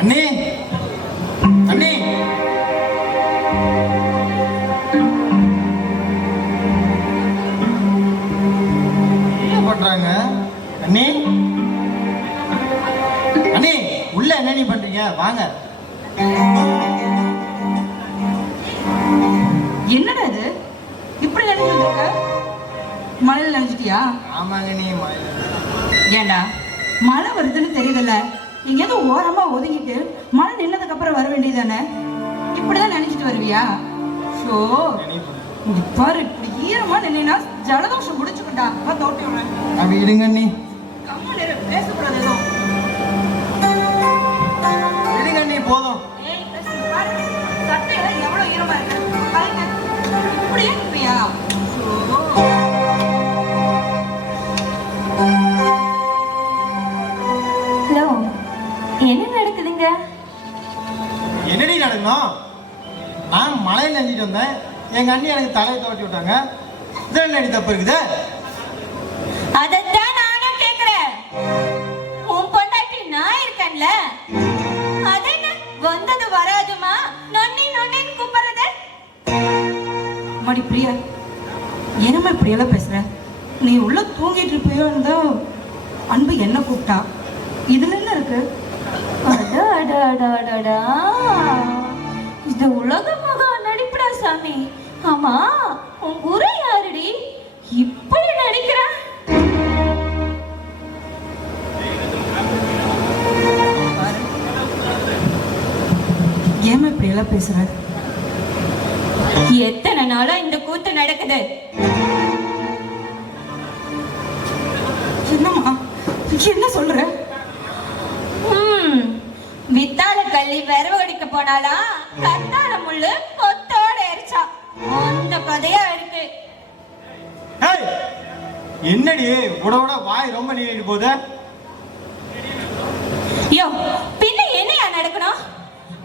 அண்ணி அண்ணி என்ன பண்றாங்க? அண்ணி அண்ணி உள்ள என்ன நீ பண்றீங்க? வாங்க. என்னடா இது இப்படி நினைச்சிருக்க? மழையில நினைச்சிட்டியா? ஆமாங்க நீ மழையில. ஏண்டா மழை வருதுன்னு தெரியுதுல்ல, எங்கேயாவது ஓரமா ஒதுங்கிட்டு மழை நின்னதுக்கு அப்புறம் வர வேண்டியதானே? இப்படிதான் நினைச்சிட்டு வருவியா? ஷோ பாரு, இப்படி ஈரமா நின்னா ஜலதோஷம் முடிச்சுக்கிட்டா. தோட்டி விடுறேன். அப்படி இருங்க அண்ணி. கம்மா நேரம் பேசக்கூடாது எதுவும். இருங்க அண்ணி போதும். சட்டையில எவ்வளவு ஈரமா இருக்கு பாருங்க. இப்படியே இருப்பியா? ஹலோ, என்ன நடக்குதுங்க? என்னடி நடக்கணும்? நான் மழையில் நினைச்சிட்டு வந்தேன். எங்க அண்ணி எனக்கு தலையை தோட்டி விட்டாங்க. இதில் என்னடி தப்பு இருக்குது? அதைத்தான் நானும் கேக்குறேன். உன் பொண்டாட்டி நான் இருக்கேன்ல, அது என்ன வந்தது வராதுமா நொன்னி நொன்னின்னு கூப்பிடுறது? மடி பிரியா, என்னம்மா இப்படியெல்லாம் பேசுற? நீ உள்ள தூங்கிட்டு இருப்பியோ இருந்தா அன்பு என்ன கூப்பிட்டா. இதுல என்ன இருக்கு? அடடடடடடா, இது உலக மகா நடிப்புடா சாமி. ஆமா, உன் குரு யாருடி இப்படி நடிக்கிறா? ஏமா இப்படியெல்லாம் பேசுற? எத்தனை நாளா இந்த கூத்து நடக்குது? என்னம்மா என்ன சொல்ற? வித்தால கள்ளி விரவு அடிக்க போனாலா கத்தால முள்ளு கொத்தோட எரிச்சா. அந்த கதையா இருக்கு. என்னடி உடவோட வாய் ரொம்ப நீட்டிட்டு போகுது? யோ, பின்ன என்னையா நடக்கணும்?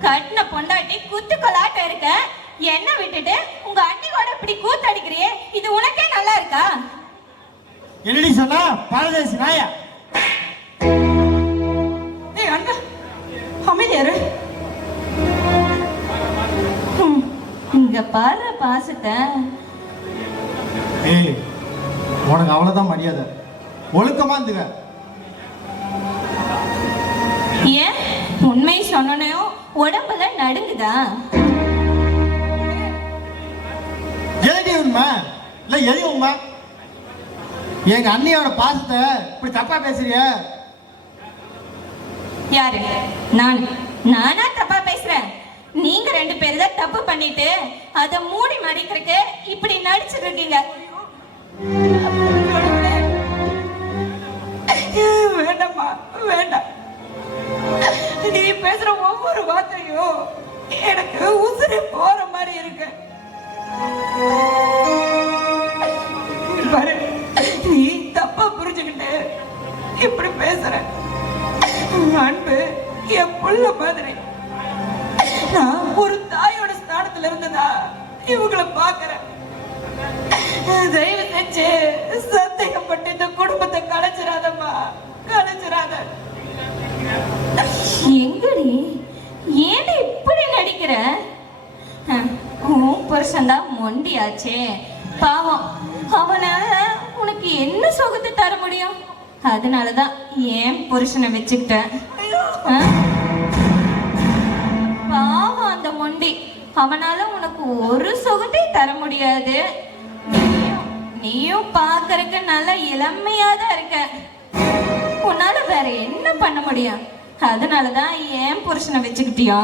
கட்டின பொண்டாட்டி குத்து கொலாட்ட இருக்க என்ன விட்டுட்டு உங்க அண்ணி கூட இப்படி கூத்தடிக்கிறியே, இது உனக்கே நல்லா இருக்கா? என்னடி சொன்னா பரதேசி நாயா? ஏய் அண்ணா, அமைதியாரு. இங்க பாரு பாசத்தை. ஏய், உனக்கு அவ்வளவுதான் மரியாதை. ஒழுக்கமா இருந்துக்க. ஏன் உண்மை சொன்னனையும் உடம்புல நடுங்குதா? எதுடி உண்மை? இல்ல எது உண்மை? எங்க அண்ணியோட பாசத்தை இப்படி தப்பா பேசுறிய? யாரு? நானா தப்பா பேசுறேன்? நீங்க ரெண்டு பேரும் தான் தப்பு பண்ணிட்டு அத மூடி மறைக்கிறதுக்கு இப்படி நடிச்சிட்டு இருக்கீங்க. வேண்டாம்மா, வேண்டாம். நீ பேசுற ஒவ்வொரு வார்த்தையும் எனக்கு உசுறு போற மாதிரி இருக்கு. பாரு, நீ தப்பா புரிஞ்சுக்கிட்டு இப்படி பேசுற. அன்பு என் புள்ள மாதிரி. நான் ஒரு தாயோட ஸ்தானத்துல இருந்ததா இவங்களை பாக்குறேன். தயவு செஞ்சு சந்தேகப்பட்டு இந்த குடும்பத்தை கலைச்சிடாதம்மா, கலைச்சிடாத. எங்கடி ஏன் இப்படி நடிக்கிற? உன் புருஷன்தான் மொண்டியாச்சே பாவம். அவனால உனக்கு என்ன சுகத்தை தர முடியும்? அதனாலதான் ஏன் புருஷனை வச்சுக்கிட்டேன். பாவம் அந்த மொண்டி, அவனால உனக்கு ஒரு சுகத்தை தர முடியாது. நீயும் பாக்குறதுக்கு நல்ல இளமையாதான் இருக்க. உன்னால வேற என்ன பண்ண முடியும்? அதனாலதான் ஏன் புருஷனை வச்சுக்கிட்டியா?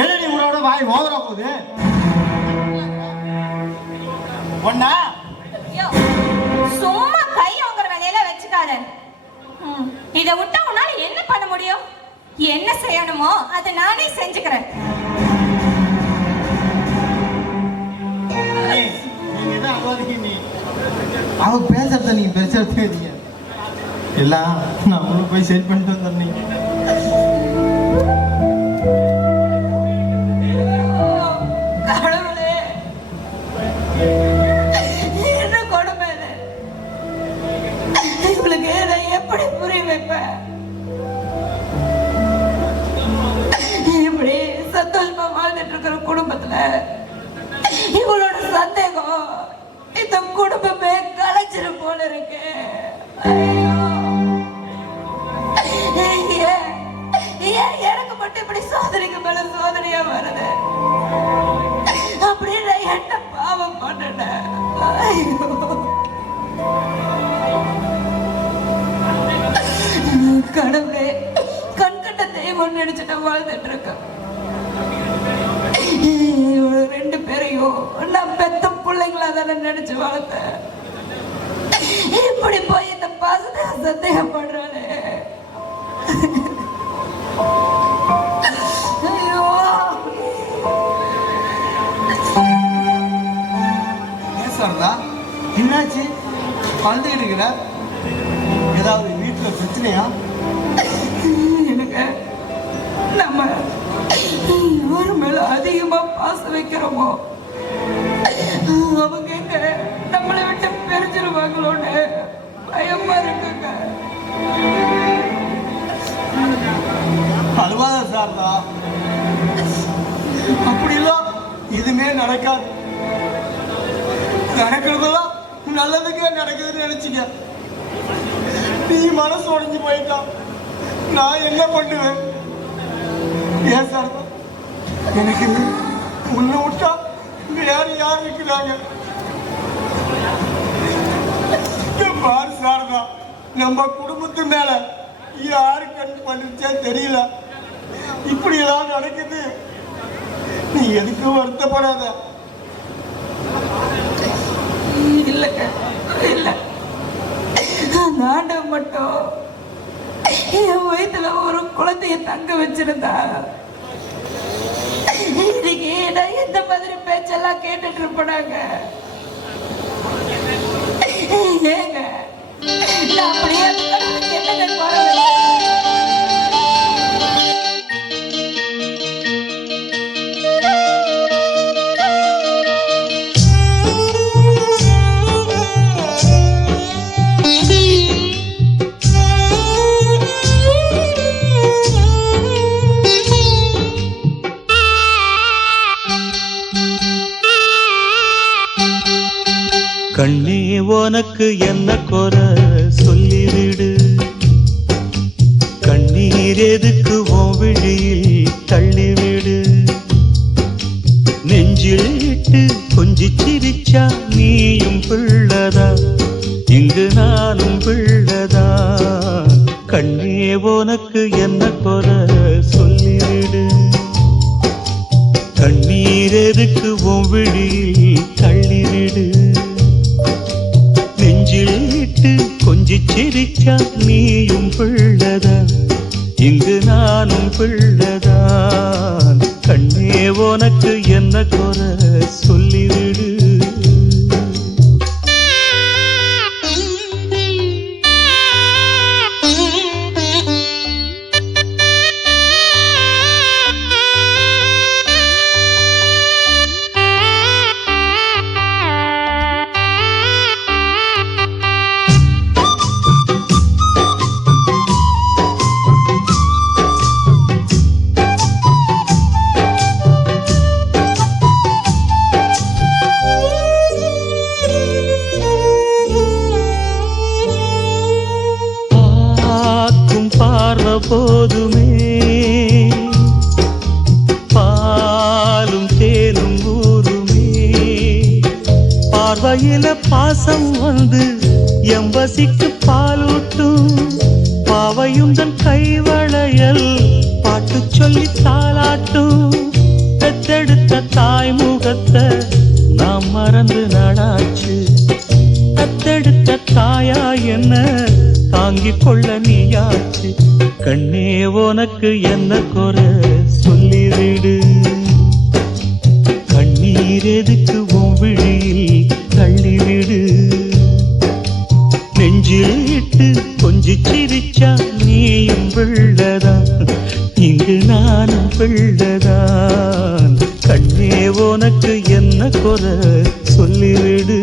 என்னடி உன்னோட வாய் ஓவரா போகுது? ஒன்னா சும்மா கை வாங்குற வேலையில வச்சுக்காத. இதை விட்டா உன்னால என்ன பண்ண முடியும்? என்ன செய்யணுமோ அதை நானே செஞ்சுக்கிறேன். அவ பேசுறத நீங்க பெருசாக எல்லாம் நான் உள்ள போய் சரி பண்ணிட்டு வந்தேன். கடவுளே, என்ன கொடுமை இது? இவளுக்கு நான் எப்படி புரிய வைப்பேன்? சந்தேகம் இந்த குடும்பமே கலைச்சிரும் போல இருக்கு. ஐயோ, ஏன் எனக்கு மட்டும் இப்படி சோதனைக்கு மேல சோதனையா வருது? அப்படின்னு நான் என்ன பாவம் பண்ணேன்? ஐயோ, கடவுளே, கண்கண்ட தெய்வம் நினைச்சிட்டு வாழ்ந்துட்டு இருக்கேன். ரெண்டு பேரையும் நான் பெத்த பிள்ளைங்களா தானே நினைச்சு வளர்த்தேன். இப்படி போய் இந்த பாசத்தை சந்தேகப்படுறானே. ஐயோ, ஏன் சாரதா, என்னாச்சு? பழுதுகிட்டு இருக்கிற? ஏதாவது வீட்டில் பிரச்சனையா? எனக்கு நம்ம யாரு மேல அதிகமா பாசம் வைக்கிறோமோ அவங்க எங்க நம்மளை விட்டு பிரிஞ்சிருவாங்களோன்னு பயமா இருக்குங்க. அழுவாத சாரதா, அப்படிலாம் எதுவுமே நடக்காது. நடக்கிறதெல்லாம் நல்லதுக்கே நடக்குதுன்னு நினைச்சிக்க. நீ மனசு உடைஞ்சு போயிட்டா நான் என்ன பண்ணுவேன்? ஏன் சாரதா, எனக்கு உன்னை விட்டா வேற யார் இருக்கிறாங்க? பாரு சாரதா, நம்ம குடும்பத்து மேல யாரு கண் பண்ணிச்சே தெரியல. இப்படி எல்லாம் நடக்குது. நீ எதுக்கும் வருத்தப்படாத. இல்லைங்க, இல்லை, அந்த ஆண்டவன் மட்டும் என் வயிற்றுல ஒரு குழந்தைய தங்க வச்சிருந்தா இன்னைக்கு நான் எந்த மாதிரி பேச்செல்லாம் கேட்டுட்டு இருப்பேனாங்க. ஏங்க, நான் அப்படியே அந்த கடவுளுக்கு என்னங்க குறை வச்சேன்? கண்ணே உனக்கு என்ன குறை சொல்லிவிடு. கண்ணீர் எதுக்கு உன் விழியில் தள்ளிவிடு. நெஞ்சில் இட்டு கொஞ்சி சிரிச்சா நீயும் பிள்ளதா, இங்கு நானும் பிள்ளதா. கண்ணே உனக்கு என்ன குறை சொல்லிவிடு. கண்ணீர் எதுக்கு உன் விழியில் தள்ளிவிடு. நெஞ்சிலிட்டு கொஞ்சி சிரிச்சா நீயும் பிள்ளதா, இங்கு நானும் பிள்ளதான். கண்ணே உனக்கு என்ன குறை சொல்லிவிடு. போதுமே பாலும் தேனும் ஊருமே. பார்வையில பாசம் வந்து எம்பசிக்கு பாலூட்டும். பாவையுந்தன் கைவளையல் பாட்டு சொல்லி தாளாட்டும். பெத்தெடுத்த தாய் முகத்தை நாம் மறந்து நடாச்சு. தத்தெடுத்த தாயா என்ன தாங்கிக் கொள்ள நீயாச்சு. கண்ணே உனக்கு என்ன குறை சொல்லிவிடு. கண்ணீர் எதுக்கு உன் விழியில் தள்ளிவிடு. நெஞ்சில் இட்டு கொஞ்சி சிரிச்சா நீயும் பிள்ளதான், இங்கு நானும் பிள்ளதான். கண்ணே உனக்கு என்ன குறை சொல்லிவிடு.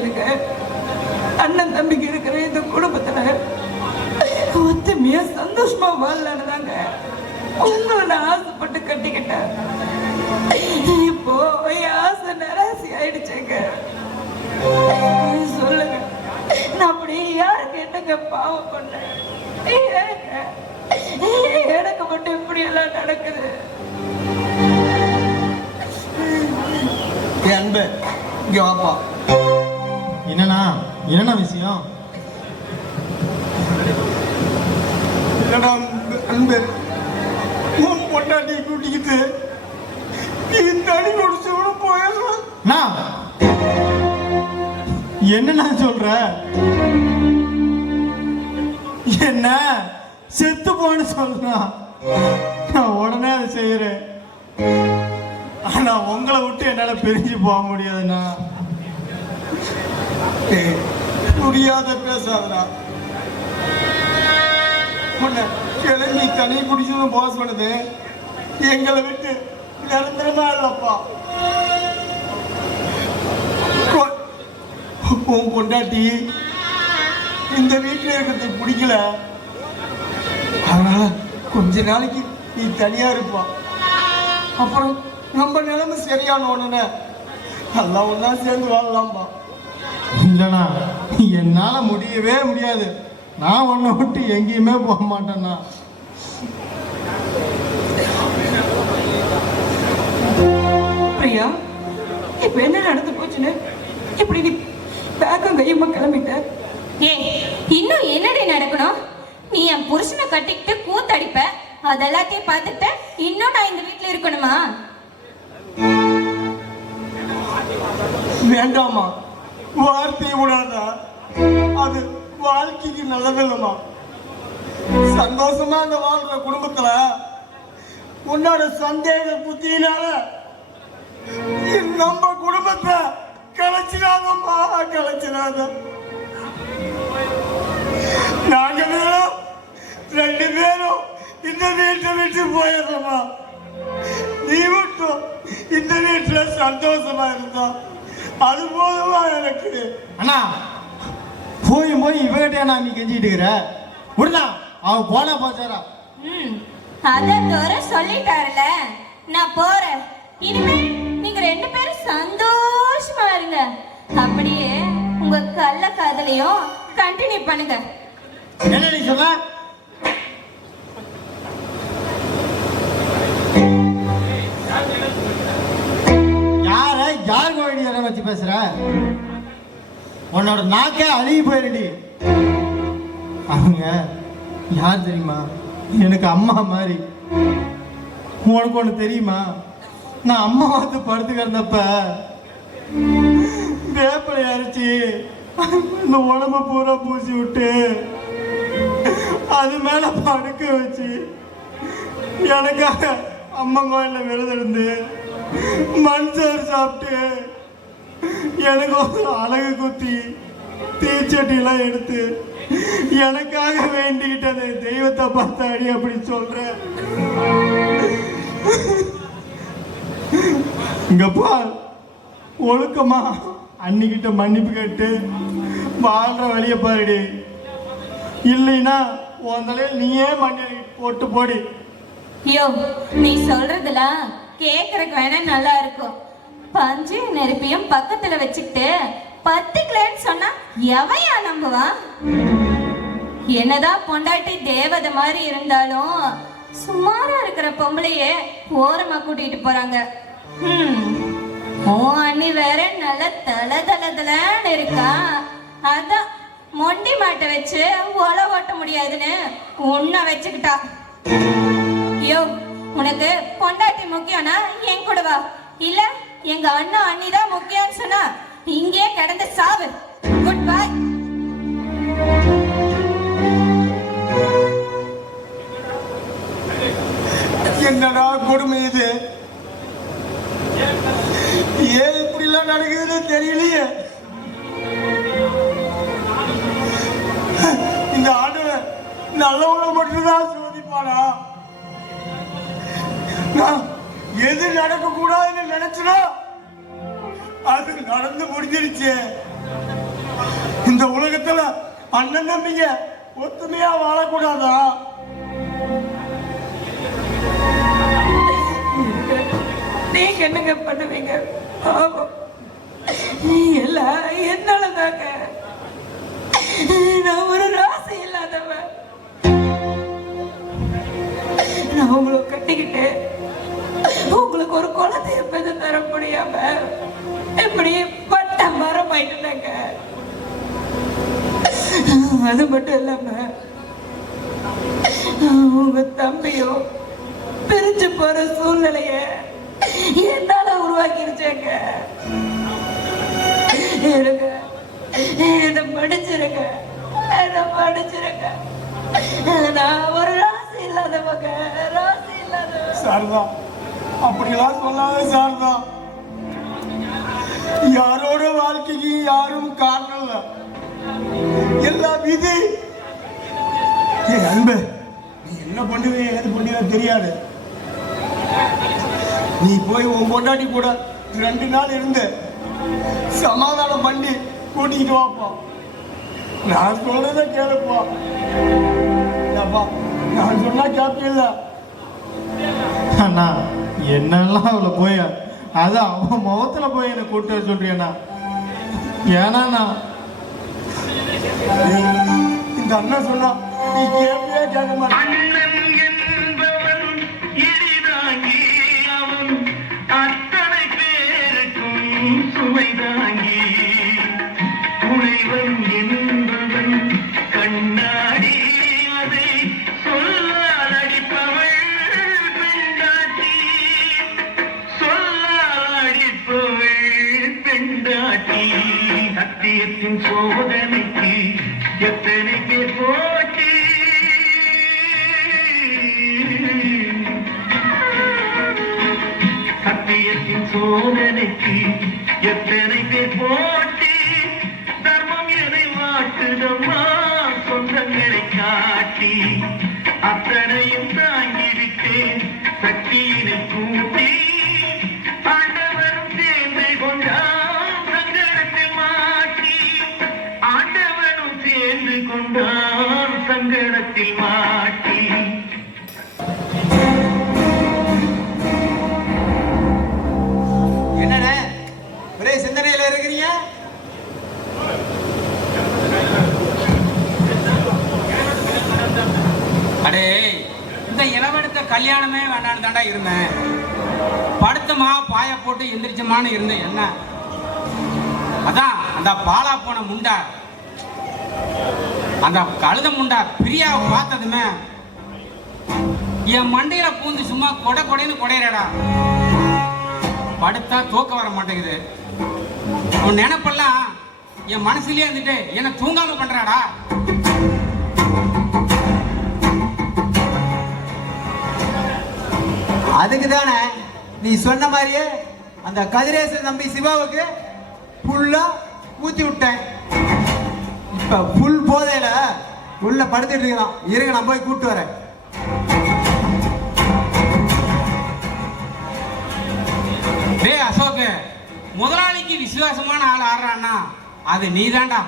எனக்கு அண்ணன் தம்பிக்கு இருக்கிற இந்த குடும்பத்துல ஒத்துமையா சந்தோஷமா வாழலான்னு தாங்க உங்களை நான் ஆசைப்பட்டு கட்டிக்கிட்டேன். இப்போ என் ஆசை நிராசி ஆயிடுச்சேங்க. சொல்லுங்க, நான் அப்படி யாருக்கு என்னங்க பாவம் பண்ணேன்? எனக்கு மட்டும் இப்படி எல்லாம் நடக்குது? என் அன்பு இங்க வாப்பா. என்னண்ணா விஷயம்? என்னடா அன்பு, உன் பொண்டாட்டி கூட்டிக்கிட்டு நீ தனி குடிச்சு போயிடலாம். என்னண்ணா சொல்ற? என்ன செத்து போன்னு சொல்றான். நான் உடனே அதை செய்யறேன். ஆனா உங்களை விட்டு என்னால பிரிஞ்சு போக முடியாதுண்ணா. புரியாத பேசாதடா. உன்னை கிளம்பி தனி குடிச்சு போக சொன்னது எங்களை விட்டு நிரந்தரமா இல்லப்பா. உன் பொண்டாட்டி இந்த வீட்டில் இருக்கிறது பிடிக்கல, அதனால கொஞ்ச நாளைக்கு நீ தனியா இருப்பா. அப்புறம் நம்ம நிலைமை சரியான உடனே எல்லாம் ஒன்னா சேர்ந்து வாழலாம்பா. இல்லைண்ணா, என்னால முடியவே முடியாது. நான் உன்னை விட்டு எங்கேயுமே போக மாட்டேன்னா. பிரியா, இப்ப என்ன நடந்து போச்சுன்னு இப்படி நீ பேக்கம் கையமா கிளம்பிட்ட? இன்னும் என்னடி நடக்கணும்? நீ என் புருஷனை கட்டிக்கிட்டு கூத்தடிப்ப, அதெல்லாத்தையும் பார்த்துட்டு இன்னும் நான் இந்த வீட்டுல இருக்கணுமா? வேண்டாமா, வார்த்தையை விடாதா, அது வாழ்க்கைக்கு நல்லதில்லமா. சந்தோஷமா அந்த வாழ்ற குடும்பத்துல உன்னோட சந்தேக புத்தியினால நம்ம குடும்பத்தை கலைச்சிடாதம்மா, கலைச்சிடாத. நாங்க ரெண்டு பேரும் இந்த வீட்டை விட்டு போயிடுறோமா. நீ மட்டும் இந்த வீட்டுல சந்தோஷமா இருந்தா அது போதுமா எனக்கு. அண்ணா, போய் இவகிட்டே நான் நீ கெஞ்சிட்டு இருக்கிற விடுதா. அவ போனா போச்சாரா? அதான் தோற சொல்லிட்டாருல, நான் போறேன். இனிமே நீங்க ரெண்டு பேரும் சந்தோஷமா இருங்க. அப்படியே உங்க கள்ள காதலையும் கண்டினியூ பண்ணுங்க. என்ன நீ சொல்ல? யார் கோழி வச்சு பேசுற? உன்னோட நாக்கே அழுகி போயிருடி. அவங்க யார் தெரியுமா? எனக்கு அம்மா மாதிரி. உனக்கு ஒண்ணு தெரியுமா? நான் அம்மா வந்து படுத்து கிடந்தப்ப வேப்பலை அரைச்சி இந்த உடம்பு பூரா பூசி விட்டு அது மேல படுக்க வச்சு எனக்காக அம்மா கோயில விரதம் இருந்து மண் சோறு சாப்பிட்டு எனக்கு ஒரு அழகு குத்தி தீச்சட்டிலாம் எடுத்து எனக்காக வேண்டிக்கிட்டு அந்த தெய்வத்தை பார்த்தாடி அப்படி சொல்றேன். இங்கப்பா ஒழுக்கமா அன்னிக்கிட்ட மன்னிப்பு கேட்டு வாழ்ற வழிய பாருடி. இல்லைன்னா உன் தலையில் நீயே மண்ணி போட்டு போடி. ஐயோ, நீ சொல்றதுலாம் கேக்குறதுக்கு வேணா நல்லா இருக்கும். பஞ்சு நெருப்பியும் பக்கத்துல வச்சுக்கிட்டு பத்துக்கலன்னு சொன்னா எவையா நம்புவான்? என்னதான் பொண்டாட்டி தேவதை மாதிரி இருந்தாலும் சுமாரா இருக்கிற பொம்பளையே ஓரமா கூட்டிட்டு போறாங்க. உன் அண்ணி வேற நல்ல தல தல தலன்னு இருக்கா. அதான் மொண்டி மாட்டை வச்சு ஒலை ஓட்ட முடியாதுன்னு உன்னை வச்சுக்கிட்டா. யோ, உனக்கு பொண்டாட்டி முக்கியம்னா என் கூட வா. இல்ல எங்க அண்ணா அண்ணி தான் முக்கியம்னு சொன்னா இங்கே கிடந்து சாவு. Good bye. என்னடா கொடுமை இது? ஏன் இப்படி எல்லாம் நடக்குதுன்னு தெரியலையே. இந்த ஆண்டவன் நல்லவங்களை மட்டும்தான் சோதிப்பானா? நான் எது நடக்க கூடாதுன்னு நினைச்சனா அது நடந்து முடிஞ்சிருச்சு. நாங்கள அண்ணன் தம்பிங்க ஒத்துமையா வாழக்கூடாதா? நீங்க என்னங்க பண்ணுவீங்க? பாவம். நீ எல்லாம் என்னாலதாங்க. நான் ஒரு ராசி இல்லாதவன். நான் உங்களை கட்டிக்கிட்டு உங்களுக்கு ஒரு குழந்தைய பெற்று தர முடியாம இப்படி பட்ட மரம் ஆயிட்டுனாங்க. அது மட்டும் இல்லாம உங்க தம்பியும் பிரிஞ்சு போற சூழ்நிலைய என்னால உருவாக்கிருச்சாங்க. எனக்கு என்னை படிச்சிருக்க, என்னை படிச்சிருக்க. நான் ஒரு ராசி இல்லாதவங்க, ராசி இல்லாதவங்க. சாரதா, அப்படிலாம் சொல்லாத சாரதா. யாரோட வாழ்க்கைக்கு யாரும் காரணம் இல்ல, எல்லாம் விதி. ஏய் அன்பு, நீ என்ன பண்ணுவே ஏது பண்ணுவே தெரியாது. நீ போய் உன் பொண்டாட்டி கூட 2 நாள் இருந்து சமாதானம் பண்ணி கூட்டிக்கிட்டு வாப்பா. நான் சொல்றத கேளுப்பா. நான் சொன்னா கேட்பில்ல. அண்ணா என்னெல்லாம் அவளை போய் அதான் அவன் முகத்துல போய் என்னை கூட்டு வர சொல்றியண்ணா. ஏன்னா இந்த அண்ணன் சொன்னா நீ கேட்பே கேட்க மாட்டேன். அத்தனை பேருக்கும் சுமைதாங்கி துணைவன் என்பவன் கண்ணாடி அதை சொல்லால் அடிப்பவள் பெண்டாட்டி, சொல்லால் அடிப்பவள் பெண்டாட்டி. சத்தியத்தின் சோதனைக்கு எத்தனை பேர் போட்டி, சத்தியத்தின் சோதனைக்கு எத்தனை பேர் போட்டி. தர்மம் எதை வாட்டுதம்மா சொந்தங்களை காட்டி, அத்தனையும் தாங்கிவிட்டேன் சக்தியினை கூட்டி. ஆண்டவரும் சேர்ந்து கொண்டான் சங்கடத்தில் மாட்டி, ஆண்டவரும் சேர்ந்து கொண்டான் சங்கடத்தில் மாட்டி. என்னண்ணே ஒரே சிந்தனையில இருக்கிறீங்க? அடே, இந்த இளவெடுத்த கல்யாணமே வேண்டான்னு தாண்டா இருந்தேன். படுத்தமா பாய போட்டு எந்திரிச்சமான்னு இருந்தேன். என்ன அதான் அந்த பாலா போன முண்டா, அந்த கழுத முண்டா பிரியாவை பார்த்ததுமே என் மண்டையில பூந்து சும்மா கொடைன்னு கொடையறடா. படுத்தா தூக்க வர மாட்டேங்குது. உன் நினைப்பெல்லாம் என் மனசுலயே இருந்துட்டு என்ன தூங்காம பண்றாடா. அதுக்கு தானே நீ சொன்ன மாதிரியே அந்த கதிரேசன் தம்பி சிவாவுக்கு ஃபுல்லா ஊத்தி விட்டேன். இப்ப புல் போதையில உள்ள படுத்துட்டு இருக்கிறான். இருங்க, நான் போய் கூப்பிட்டு வரேன். டேய் அசோக், முதலாளிக்கு விசுவாசமான ஆள் ஆடுறான்னா அது நீதான்டா.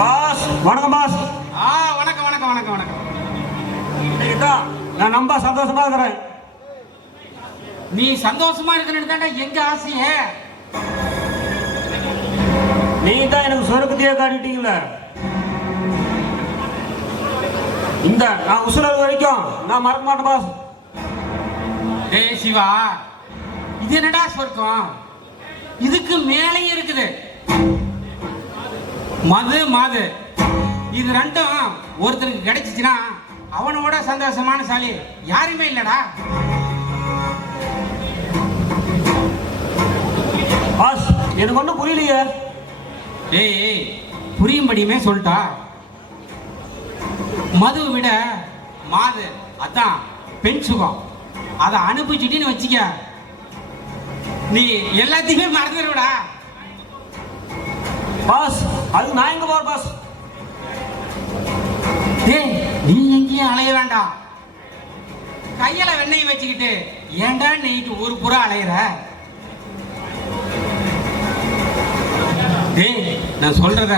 பாஸ் வணக்கம் பாஸ். வணக்கம் வணக்கம் வணக்கம் வணக்கம். நான் ரொம்ப சந்தோஷமா இருக்கிறேன். நீ சந்தோஷமா இருக்கணும்னு தான்டா எங்க ஆசையே. நீ தான் எனக்கு சொருக்கத்தையே காட்டிட்டீங்கள. இந்த நான் உசுரல் வரைக்கும் நான் மறக்க மாட்டேன் பாஸ். டேய் சிவா, இது என்னடா சொர்க்கம்? இதுக்கு மேலேயே இருக்குது மது மாது. இது ரெண்டும் ஒருத்தருக்கு கிடைச்சிச்சுன்னா அவனோட சந்தோஷமான சாலி யாருமே இல்லடா. பாஸ் எனக்கு ஒன்றும் புரியலையே. டேய் புரியும்படியுமே சொல்லிட்டா. மதுவை விட மாது அதான் பெண் சுகம். அதை அனுபவிச்சுட்டின்னு வச்சுக்க, நீ எல்லாத்தையுமே மறந்துடுவடா. பாஸ் அது நான் எங்க போற பாஸ்? டேய் நீ எங்கேயும் அலைய வேண்டாம். கையில வெண்ணெய் வச்சுக்கிட்டு ஏன்டா நெய்க்கு ஒரு புறா அலையிற? டேய், நான் சொல்றத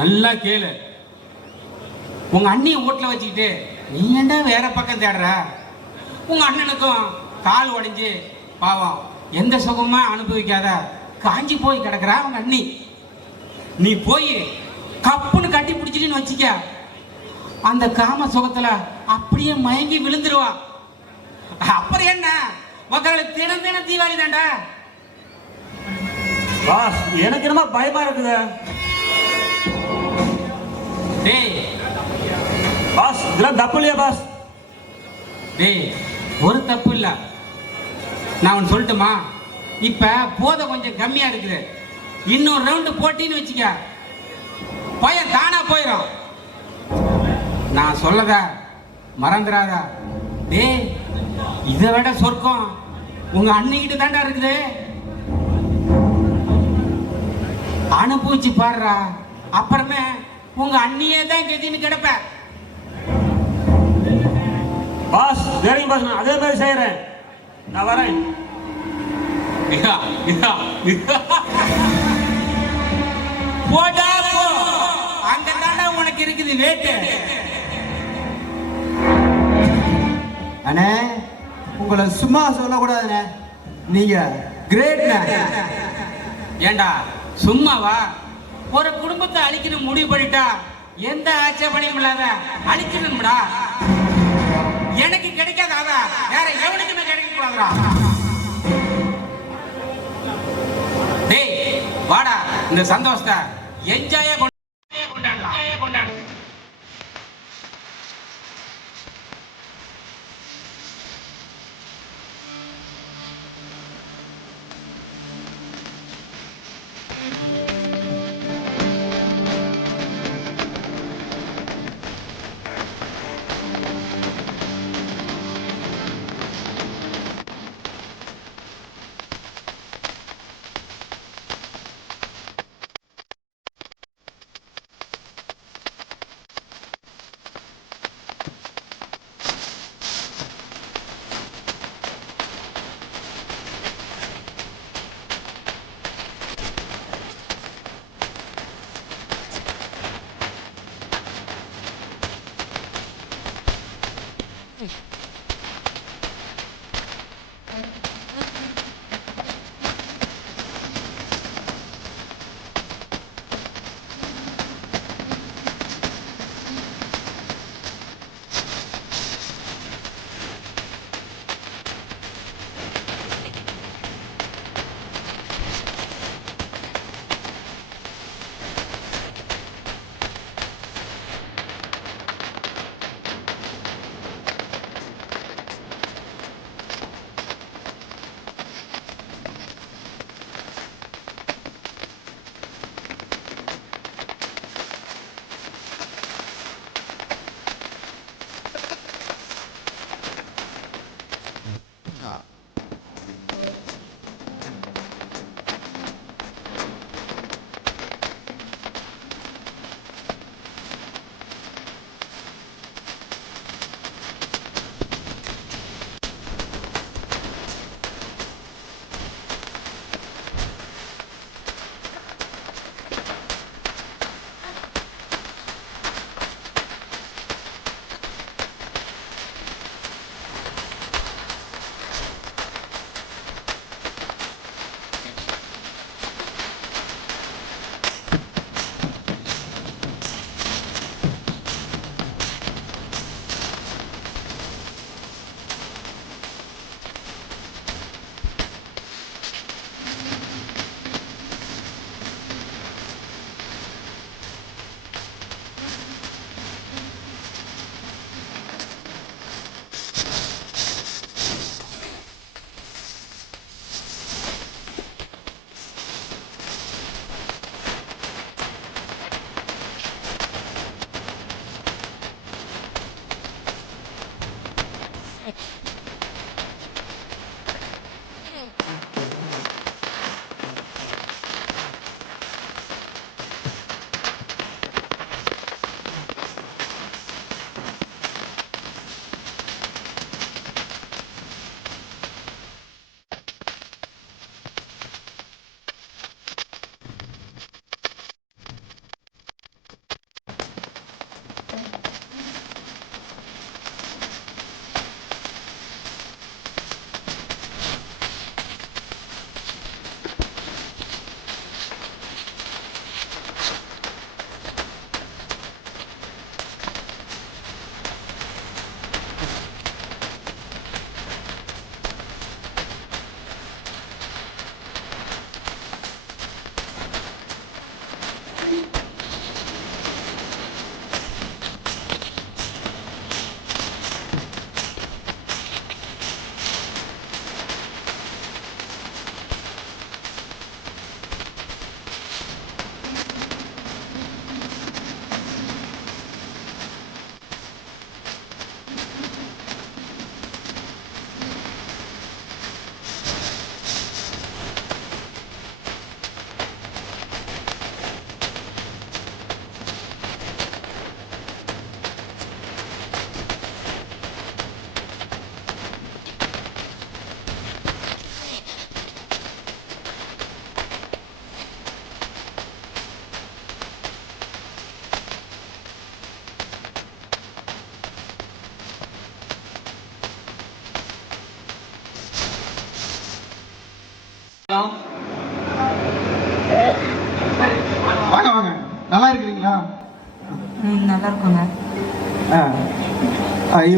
நல்லா கேளு. உங்க அண்ணிய வீட்டுல வச்சுக்கிட்டு நீ ஏன்டா வேற பக்கம் தேடுற? உங்க அண்ணனுக்கும் கால் உடைஞ்சு பாவம் எந்த சுகமா அனுபவிக்காத காஞ்சி போய் கிடக்குறா உங்க அண்ணி. நீ போய் கப்புன்னு கட்டி பிடிச்சிட்டு வச்சுக்க, அந்த காம சுகத்துல அப்படியே மயங்கி விழுந்துருவா. அப்புறம் என்ன மக்களுக்கு தினம் தினம் தீபாவளி தாண்டா. பாஸ் எனக்கு என்னமா பயமா இருக்குது. டேய் பாஸ் இதெல்லாம் தப்பு இல்லையா பாஸ்? டேய் ஒரு தப்பு இல்ல. நான் ஒன்று சொல்லட்டுமா? இப்ப போதை கொஞ்சம் கம்மியா இருக்குது. இன்னொரு ரவுண்டு போட்டின்னு வச்சுக்க, பையன் தானா போயிடும். நான் சொல்லத மறந்துடாத. டேய் இதை விட சொர்க்கம் உங்க அண்ணிக்கிட்ட தாண்டா இருக்குது. அனுபவிச்சு பாடுறா, அப்புறமே உங்க அண்ணியே தான் கெதின்னு கிடப்ப. பாஸ் சரிங்க பாஸ், நான் அதே மாதிரி செய்யறேன். நான் வரேன். போடா போ, அங்க தாண்டா உனக்கு இருக்குது வேட்டு. அண்ணே உங்களை சும்மா சொல்லக்கூடாதுண்ணே, நீங்க கிரேட்ண்ணே. ஏண்டா சும்மாவா? ஒரு குடும்பத்தை அழிக்கணும் முடிவு பண்ணிட்டா எந்த ஆட்சேபனையும் இல்லாத அழிக்கணும்டா. எனக்கு கிடைக்காத வேற எவனுக்குமே கிடைக்க கூடாதுடா. டேய் வாடா, இந்த சந்தோஷத்தை என்ஜாயா கொண்டாடலாம்.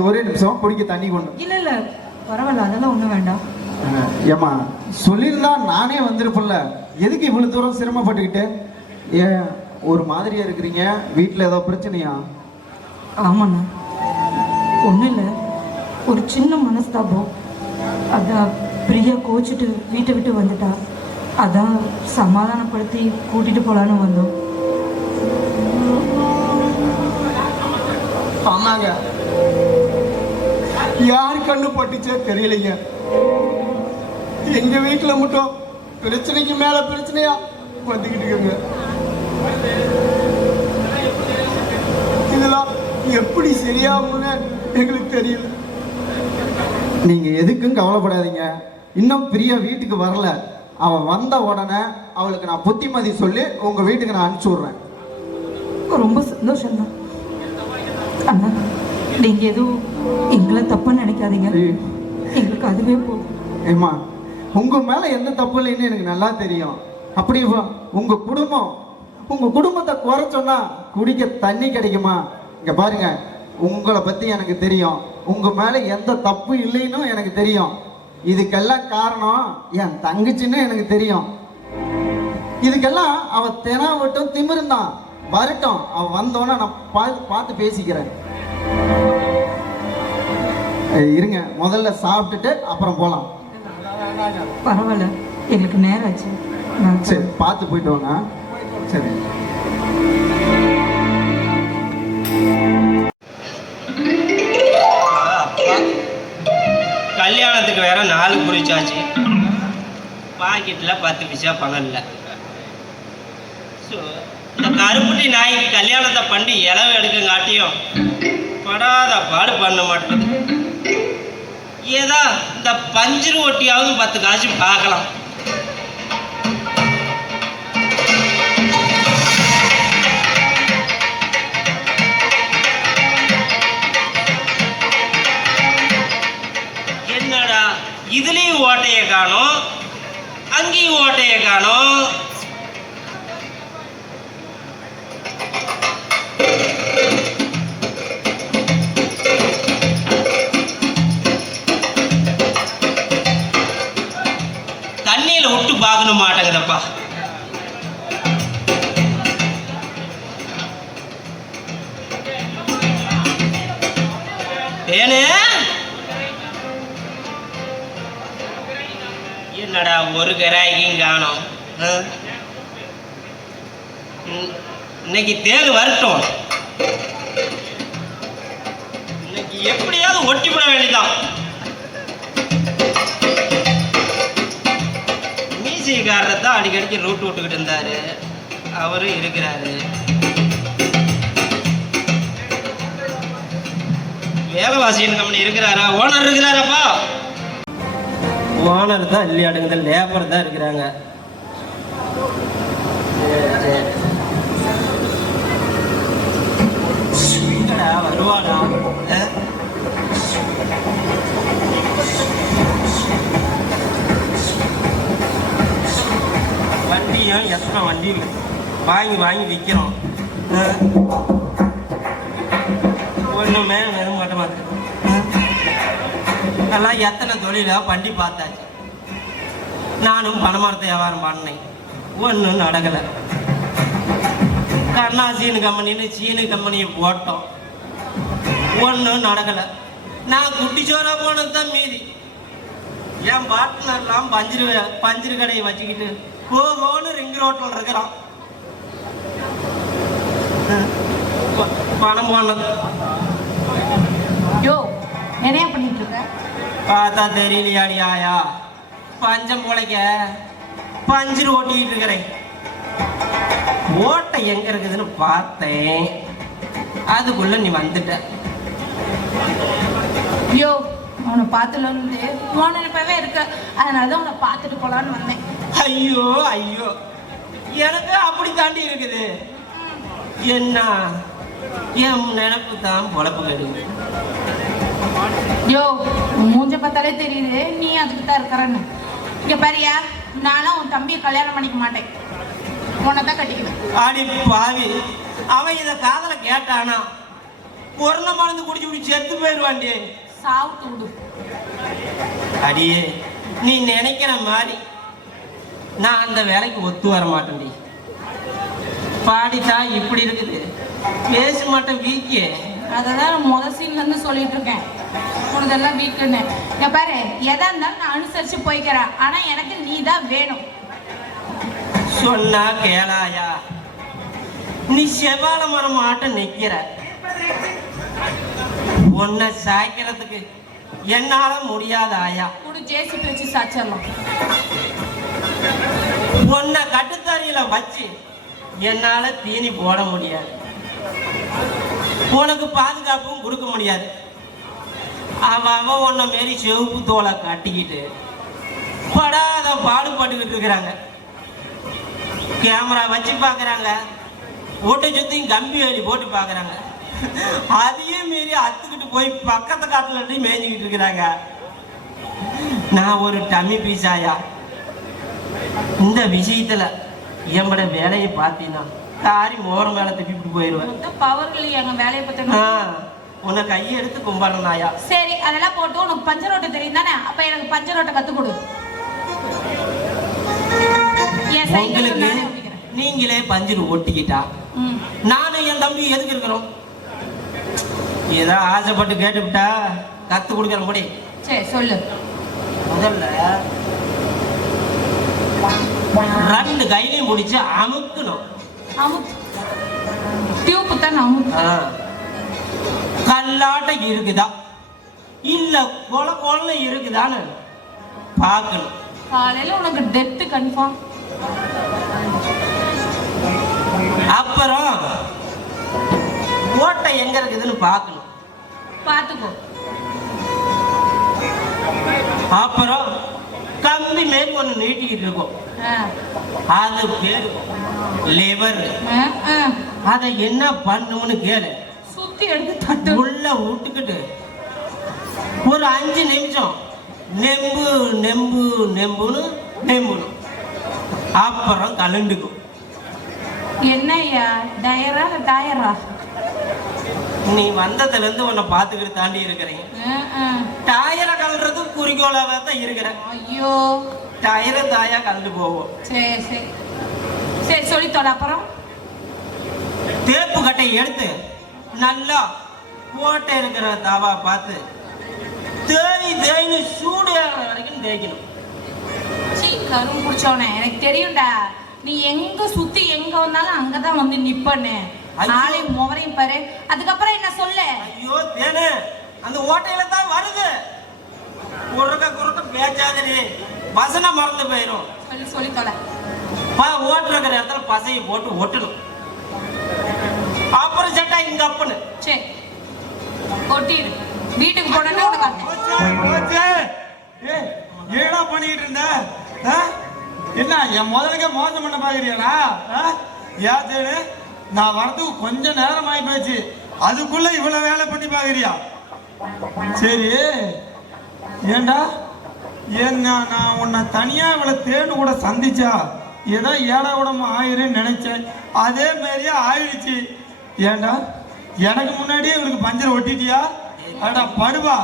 ஒரே நிமிஷம் குடிக்க தண்ணி கொண்டு. இல்ல இல்ல பரவாயில்ல, அதெல்லாம் ஒண்ணும் வேண்டாம். ஏம்மா சொல்லியிருந்தா நானே வந்திருப்பேன்ல, எதுக்கு இவ்வளவு தூரம் சிரமப்பட்டுக்கிட்டு? ஏன் ஒரு மாதிரியா இருக்கிறீங்க? வீட்டில் ஏதோ பிரச்சனையா? ஆமாண்ணா, ஒன்றும் இல்லை, ஒரு சின்ன மனஸ்தாபம். அதான் பிரியா கோச்சிட்டு வீட்டை விட்டு வந்துட்டா, அதான் சமாதானப்படுத்தி கூட்டிட்டு போலான்னு வந்தோம். ஆமாங்க, யார் கண்ணு பட்டுச்சே தெரியலைங்க. எங்க வீட்டுல மட்டும் பிரச்சனைக்கு மேல பிரச்சனையா வந்துகிட்டு இருக்குங்க. இதெல்லாம் எப்படி சரியாகும்னு எங்களுக்கு தெரியல. நீங்க எதுக்கும் கவலைப்படாதீங்க. இன்னும் பிரியா வீட்டுக்கு வரல. அவன் வந்த உடனே அவளுக்கு நான் புத்திமதி சொல்லி உங்க வீட்டுக்கு நான் அனுப்பிச்சு விடுறேன். ரொம்ப சந்தோஷம்தான் அண்ணா. நீங்க எதுவும் எங்களை தப்பா நினைக்காதீங்க, எங்களுக்கு அதுவே போதும். ஏம்மா, உங்க மேல எந்த தப்பு இல்லைன்னு எனக்கு நல்லா தெரியும். அப்படி உங்க குடும்பத்தை குறை சொன்னா குடிக்க தண்ணி கிடைக்குமா? இங்க பாருங்க, உங்களை பத்தி எனக்கு தெரியும், உங்க மேல எந்த தப்பு இல்லைன்னு எனக்கு தெரியும். இதுக்கெல்லாம் காரணம் என் தங்கச்சின்னு எனக்கு தெரியும். இதுக்கெல்லாம் அவ தெனாவட்டும் திமிருந்தான். வரட்டும், அவ வந்தோன்னா நான் பார்த்து பேசிக்கிறேன். இருங்க, முதல்ல சாப்பிட்டுட்டு அப்புறம் போலாம். பரவாயில்ல, எங்களுக்கு நேரம் ஆச்சு. சரி, பார்த்து போயிட்டு வாங்க. சரி. கல்யாணத்துக்கு வேற 4 குறிச்சாச்சு, பாக்கெட்டில் 10 பைசா பணம் இல்லை. ஸோ இந்த கருப்புட்டி நாய்க்கு கல்யாணத்தை பண்ணி இளவு எடுக்கங்காட்டியும் படாத பாடு பண்ண மாட்டேங்குது. ஏதா இந்த பஞ்சு ஒட்டியாவது 10 காசு பார்க்கலாம். என்னடா இதுலேயும் ஓட்டையை காணோம், அங்கேயும் ஓட்டையை காணோம். தண்ணியில விட்டு பார்க்கணும் மாட்டேங்குதப்பா. ஏனே என்னடா ஒரு கராய்க்கும் காணோம். இன்னைக்கு தேடு வரட்டும், இன்னைக்கு எப்படியாவது ஒட்டிவிட வேண்டியதான். மீசிக்காரரை தான் அடிக்கடிக்கு ரூட் விட்டுக்கிட்டு இருந்தாரு, அவரும் இருக்கிறாரு. வேலைவாசியின் கம்பெனி இருக்கிறாரா? ஓனர் இருக்கிறாராப்பா? ஓனர் தான் இல்லையாடுங்க, லேபர் தான் இருக்கிறாங்க. வருவாடா? வண்டியும் எத்தனை வண்டி வாங்கி விற்கிறோம், ஒன்றுமே வெறும் மாட்ட மாட்டேன். எல்லாம் எத்தனை தொழிலாக வண்டி பார்த்தாச்சு. நானும் பணமரத்தை வியாபாரம் பண்ணேன், ஒன்றும் நடக்கலை. கண்ணா சீனு கம்பெனின்னு சீனு கம்பெனியை போட்டோம், ஒன்றும் நடக்கலை. நான் குட்டிச்சோரா போனது தான் மீதி. என் பார்ட்னர்லாம் பஞ்சரு கடையை வச்சுக்கிட்டு போகோன்னு ரிங் ரோட்டில் இருக்கிறான். பணம் போனது. யோ, என்ன பண்ணிட்டு இருக்க? பார்த்தா தெரியலையாடி ஆயா, பஞ்சம் போலைக்க பஞ்சு ஓட்டிக்கிட்டு இருக்கிறேன். ஓட்டை எங்க இருக்குதுன்னு பார்த்தேன், அதுக்குள்ள நீ வந்துட்ட. யோ, அவனை பார்த்துலன்னு உன் நினைப்பவே இருக்கு, அதனால தான் உன்னை பார்த்துட்டு போலான்னு வந்தேன். ஐயோ ஐயோ, எனக்கு அப்படி தாண்டி இருக்குது. என்ன என் நினைப்பு தான் பொழப்பு கெடுது. யோ, மூஞ்ச பார்த்தாலே தெரியுது நீ அதுக்கு தான் இருக்கிறன்னு. இங்க பாரியா, நானும் உன் தம்பியை கல்யாணம் பண்ணிக்க மாட்டேன், உன்னை தான் கட்டிக்குவேன். ஆடி பாவி, அவன் இதை காதல கேட்டானா? கொரோனா மருந்து குடிச்சு செத்து போயிடுவாண்டி. சாவுத்து விடு. அடியே நீ நினைக்கிற மாதிரி நான் அந்த வேலைக்கு ஒத்து வர மாட்டேன்டி. பாடித்தா இப்படி இருக்குது, பேச மாட்டேன் வீக்கே. அததான் முதல் சீன்ல இருந்து சொல்லிட்டு இருக்கேன், உனதெல்லாம் வீக்குன்னு. இங்க பாரு, எதா இருந்தாலும் நான் அனுசரிச்சு போய்க்கிறேன். ஆனா எனக்கு நீ தான் வேணும். சொன்னா கேளாயா? நீ செவால மரம் ஆட்ட நிக்கிற, உன்னை சாய்க்கிறதுக்கு என்னால முடியாத ஆயா. கூட ஜேசி பேச்சு சாச்சிடலாம். உன்னை கட்டுத்தறியில வச்சு என்னால தீனி போட முடியாது, உனக்கு பாதுகாப்பும் கொடுக்க முடியாது. அவன் உன்னை மாரி செவப்பு தோலை கட்டிக்கிட்டு படாத பாடுபட்டுக்கிட்டு இருக்கிறாங்க. கேமரா வச்சு பார்க்குறாங்க, ஓட்டை சுத்தியும் கம்பி வேலி போட்டு பார்க்குறாங்க. அதையும் மீறி அத்துக்கிட்டு போய் பக்கத்து காட்டுல மேய்ஞ்சிக்கிட்டு இருக்கிறாங்க. நான் ஒரு டம்மி பீஸாயா? இந்த விஷயத்துல எம்மட வேலையை பார்த்தீங்கன்னா தாரி மோரம் மேல திப்பிட்டு போயிடுவேன். பவர்கள் எங்க வேலையை பத்தி உன்னை கையை எடுத்து கும்பிடறாயா? சரி, அதெல்லாம் போட்டு உனக்கு பஞ்சர் ஓட்ட தெரியும் தானே? அப்ப எனக்கு பஞ்சர் ஓட்ட கத்து கொடு. உங்களுக்கு நீங்களே பஞ்சர் ஓட்டிக்கிட்டா நானும் என் தம்பி எதுக்கு இருக்கிறோம்? ஏதோ ஆசைப்பட்டு கேட்டுவிட்டா கத்து கொடுக்கிற முடி. சரி சொல்லு. முதல்ல 2 கையிலையும் பிடிச்சு அமுக்கணும். டியூப் தான் அமுக்கு. கல்லாட்டம் இருக்குதா இல்ல கொலை கொலை இருக்குதான்னு பார்க்கணும். காலையில உனக்கு டெத் கன்ஃபார்ம். அப்புறம் ஓட்டை எங்க இருக்குதுன்னு பார்க்கணும். பார்த்துக்கோ. அப்புறம் கம்பி மேல் ஒண்ணு நீட்டிக்கிட்டு இருக்கும், அது பேரு லிவர். அதை என்ன பண்ணும்னு கேளு. சுத்தி எடுத்து தட்டு உள்ள விட்டுக்கிட்டு ஒரு 5 நிமிஷம் நெம்பு நெம்பு நெம்புன்னு நெம்புணும். அப்புறம் கலண்டுக்கும். என்னய்யா டயரா டயரா? நீ வந்ததுல இருந்து உன்னை பார்த்துக்கிட்டு தாண்டி இருக்கிறேன். டயரை கலறது குறிக்கோளாக தான் இருக்கிறேன். ஐயோ, டயரை தாயா கலந்து போவோம். சரி சரி சரி சொல்லித்தோட. அப்புறம் தேப்பு கட்டை எடுத்து நல்லா ஓட்டை இருக்கிற தாவா பார்த்து தேய்னு சூடு ஏறுற வரைக்கும் தேய்க்கணும். சீ கரும் பிடிச்சவனே, எனக்கு தெரியும்டா. நீ எங்க சுத்தி எங்க வந்தாலும் அங்கதான் வந்து நிப்பன்னு. நாளை முவரையும் பாரு. அதுக்கப்புறம் என்ன சொல்லு? ஐயோ தேனு, அந்த ஓட்டையில தான் வருது. குறுக்க பேச்சாதே, பசனை மறந்து போயிடும். சொல்லி தொலை. ஓட்டுற இடத்துல பசையை போட்டு ஒட்டணும். அப்புறம் சட்டா இங்க அப்பனு. சரி ஒட்டிடு. வீட்டுக்கு போனா ஏடா பண்ணிட்டு இருந்த? என்ன என் முதலுக்கே மோசம் பண்ண பாக்குறியாடா? ஏன் தேனு, நான் வரதுக்கு கொஞ்சம் நேரம் ஆகி போச்சு, அதுக்குள்ள இவ்வளவு வேலை பண்ணி பாக்குறியா? சரி ஏண்டா என்ன, நான் உன்னை தனியா இவ்வளவு தேனு கூட சந்திச்சா ஏதோ ஏடா உடம்பு ஆயிருன்னு நினைச்சேன், அதே மாதிரியே ஆயிடுச்சு. ஏண்டா எனக்கு முன்னாடியே இவருக்கு பஞ்சர் ஒட்டிட்டியா? அடா படுவா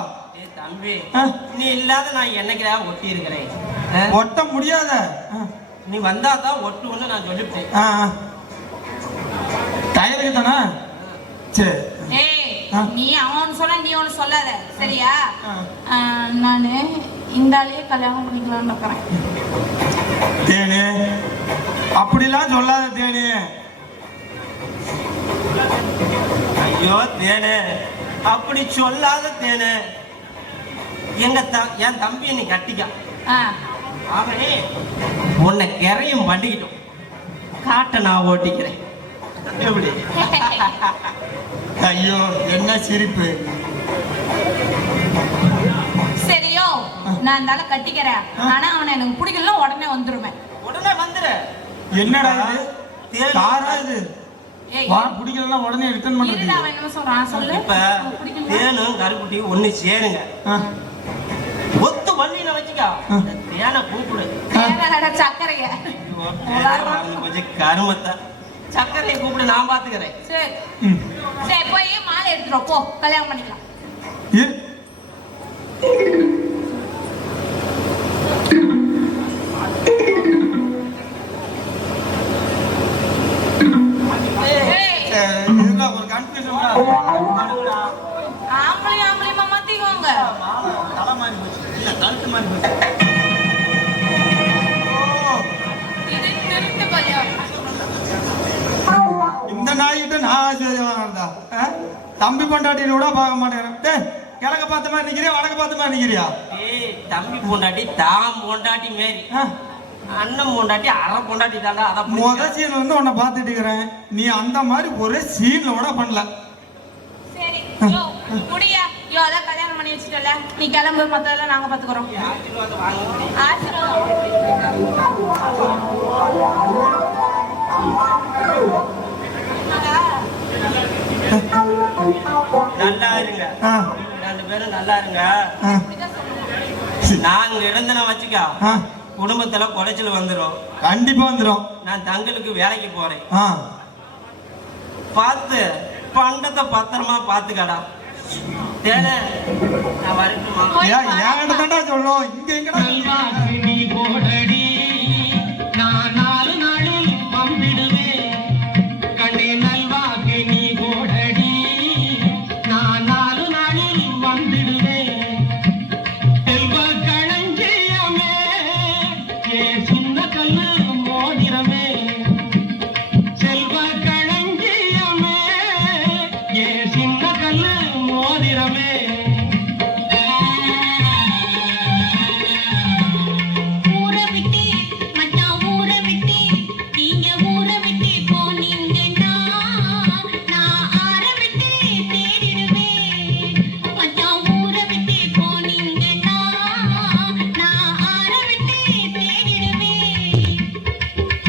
தம்பி, நீ இல்லாத நான் என்னைக்கா ஒட்டி இருக்கிறேன். ஒட்ட முடியாத, நீ வந்தாதான் ஒட்டுன்னு நான் சொல்லிவிட்டேன். டயருக்கு தானே? சரி. நீ அவன் சொன்ன, நீ ஒண்ணு சொல்லாத சரியா? நானு இந்த ஆளையே கல்யாணம் பண்ணிக்கலாம்னு இருக்கிறேன். தேனு அப்படிலாம் சொல்லாத தேனு. ஐயோ தேனு, அப்படி சொல்லாத தேனு. என் தம்பியை நீ கட்டிக்க. அவனே உன்னை கிரையும் பண்ணிக்கிட்டோம், காட்டை நான் ஓட்டிக்கிறேன். எப்படி? ஐயோ என்ன சிரிப்பு. சரியோ, நான் இந்த ஆளை கட்டிக்கிறேன். ஆனா அவனை எனக்கு பிடிக்கல, உடனே வந்துருவேன். உடனே வந்துரு. என்னடா இது? காரா இது? ஏய் வா, பிடிக்கலன்னா உடனே ரிட்டர்ன் இருடா, பண்றது. அவன் என்ன சொல்றான் சொல்லு. இப்ப தேனும் கருப்புட்டி ஒண்ணு சேருங்க, ஒத்து வண்டியில வச்சுக்கா. தேனை கூப்பிடு. சக்கரைய கொஞ்சம் கருமத்தை சக்கரையை கூப்பிட்டு நான் பாத்துக்கிறேன். சரி சரி போய் மாலை எடுத்துட்டு போ, கல்யாணம் பண்ணிக்கலாம். இதுதான் ஒரு கன்ஃபியூஷன். ஆம்பளையுமா மாத்திக்கோங்க. தலை மாறி போச்சு, இல்ல கழுத்து மாறி போச்சு. இது திருட்டு கல்யாணம். இந்த நாய்கிட்ட நான் ஆசீர்வாதம் இருந்தா தம்பி பொண்டாட்டின்னு கூட பார்க்க மாட்டேன். கிழக்க பார்த்த மாதிரி நிக்கிறியா, வடக்க பார்த்த மாதிரி நிக்கிறியா? ஏய், தம்பி பொண்டாட்டி தாம் பொண்டாட்டி மாரி, அண்ணன் பொண்டாட்டி அரை பொண்டாட்டி தாண்டா. அதான் முத சீன்ல இருந்து உன்னை பார்த்துட்டு இருக்கிறேன். நீ அந்த மாதிரி ஒரே சீன்ல கூட பண்ணல. சரி யோ முடியா, யோ அதான் கல்யாணம் பண்ணி வச்சுட்டல, நீ கிளம்பு, மத்ததெல்லாம் நாங்க பாத்துக்கிறோம். ஆசீர்வாதம் வாங்க. நல்லா இருங்க, ரெண்டு பேரும் நல்லா இருங்க. நாங்க இருந்தன வச்சுக்கா, குடும்பத்துல குறைச்சல் வந்துடும். கண்டிப்பா வந்துடும். நான் தங்களுக்கு வேலைக்கு போறேன். பார்த்து பண்டத்தை பத்திரமா பாத்துக்கடா. தேன நான் வரட்டுமா? ஏன் தாண்டா சொல்லும், இங்க எங்கடா நீ போடடி, நான் 4 நாளில் வந்திடுவேன். கண்ணே நல்வாக்கு நீ போடடி, நான் 4 நாளில் வந்திடுவேன். செல்வ களஞ்சியமே, ஏ சின்ன கல்லு மோதிரமே. செல்வ களஞ்சியமே, ஏ சின்ன கல்லு மோதிரமே. ஊரை விட்டு மச்சான் ஊரை விட்டு நீங்க ஊரை விட்டு போனீங்கன்னா நான் ஆரை விட்டு தேடிடுவேன். மச்சான் ஊரை விட்டு போனீங்கன்னா நான் ஆரை விட்டு தேடிடுவேன்.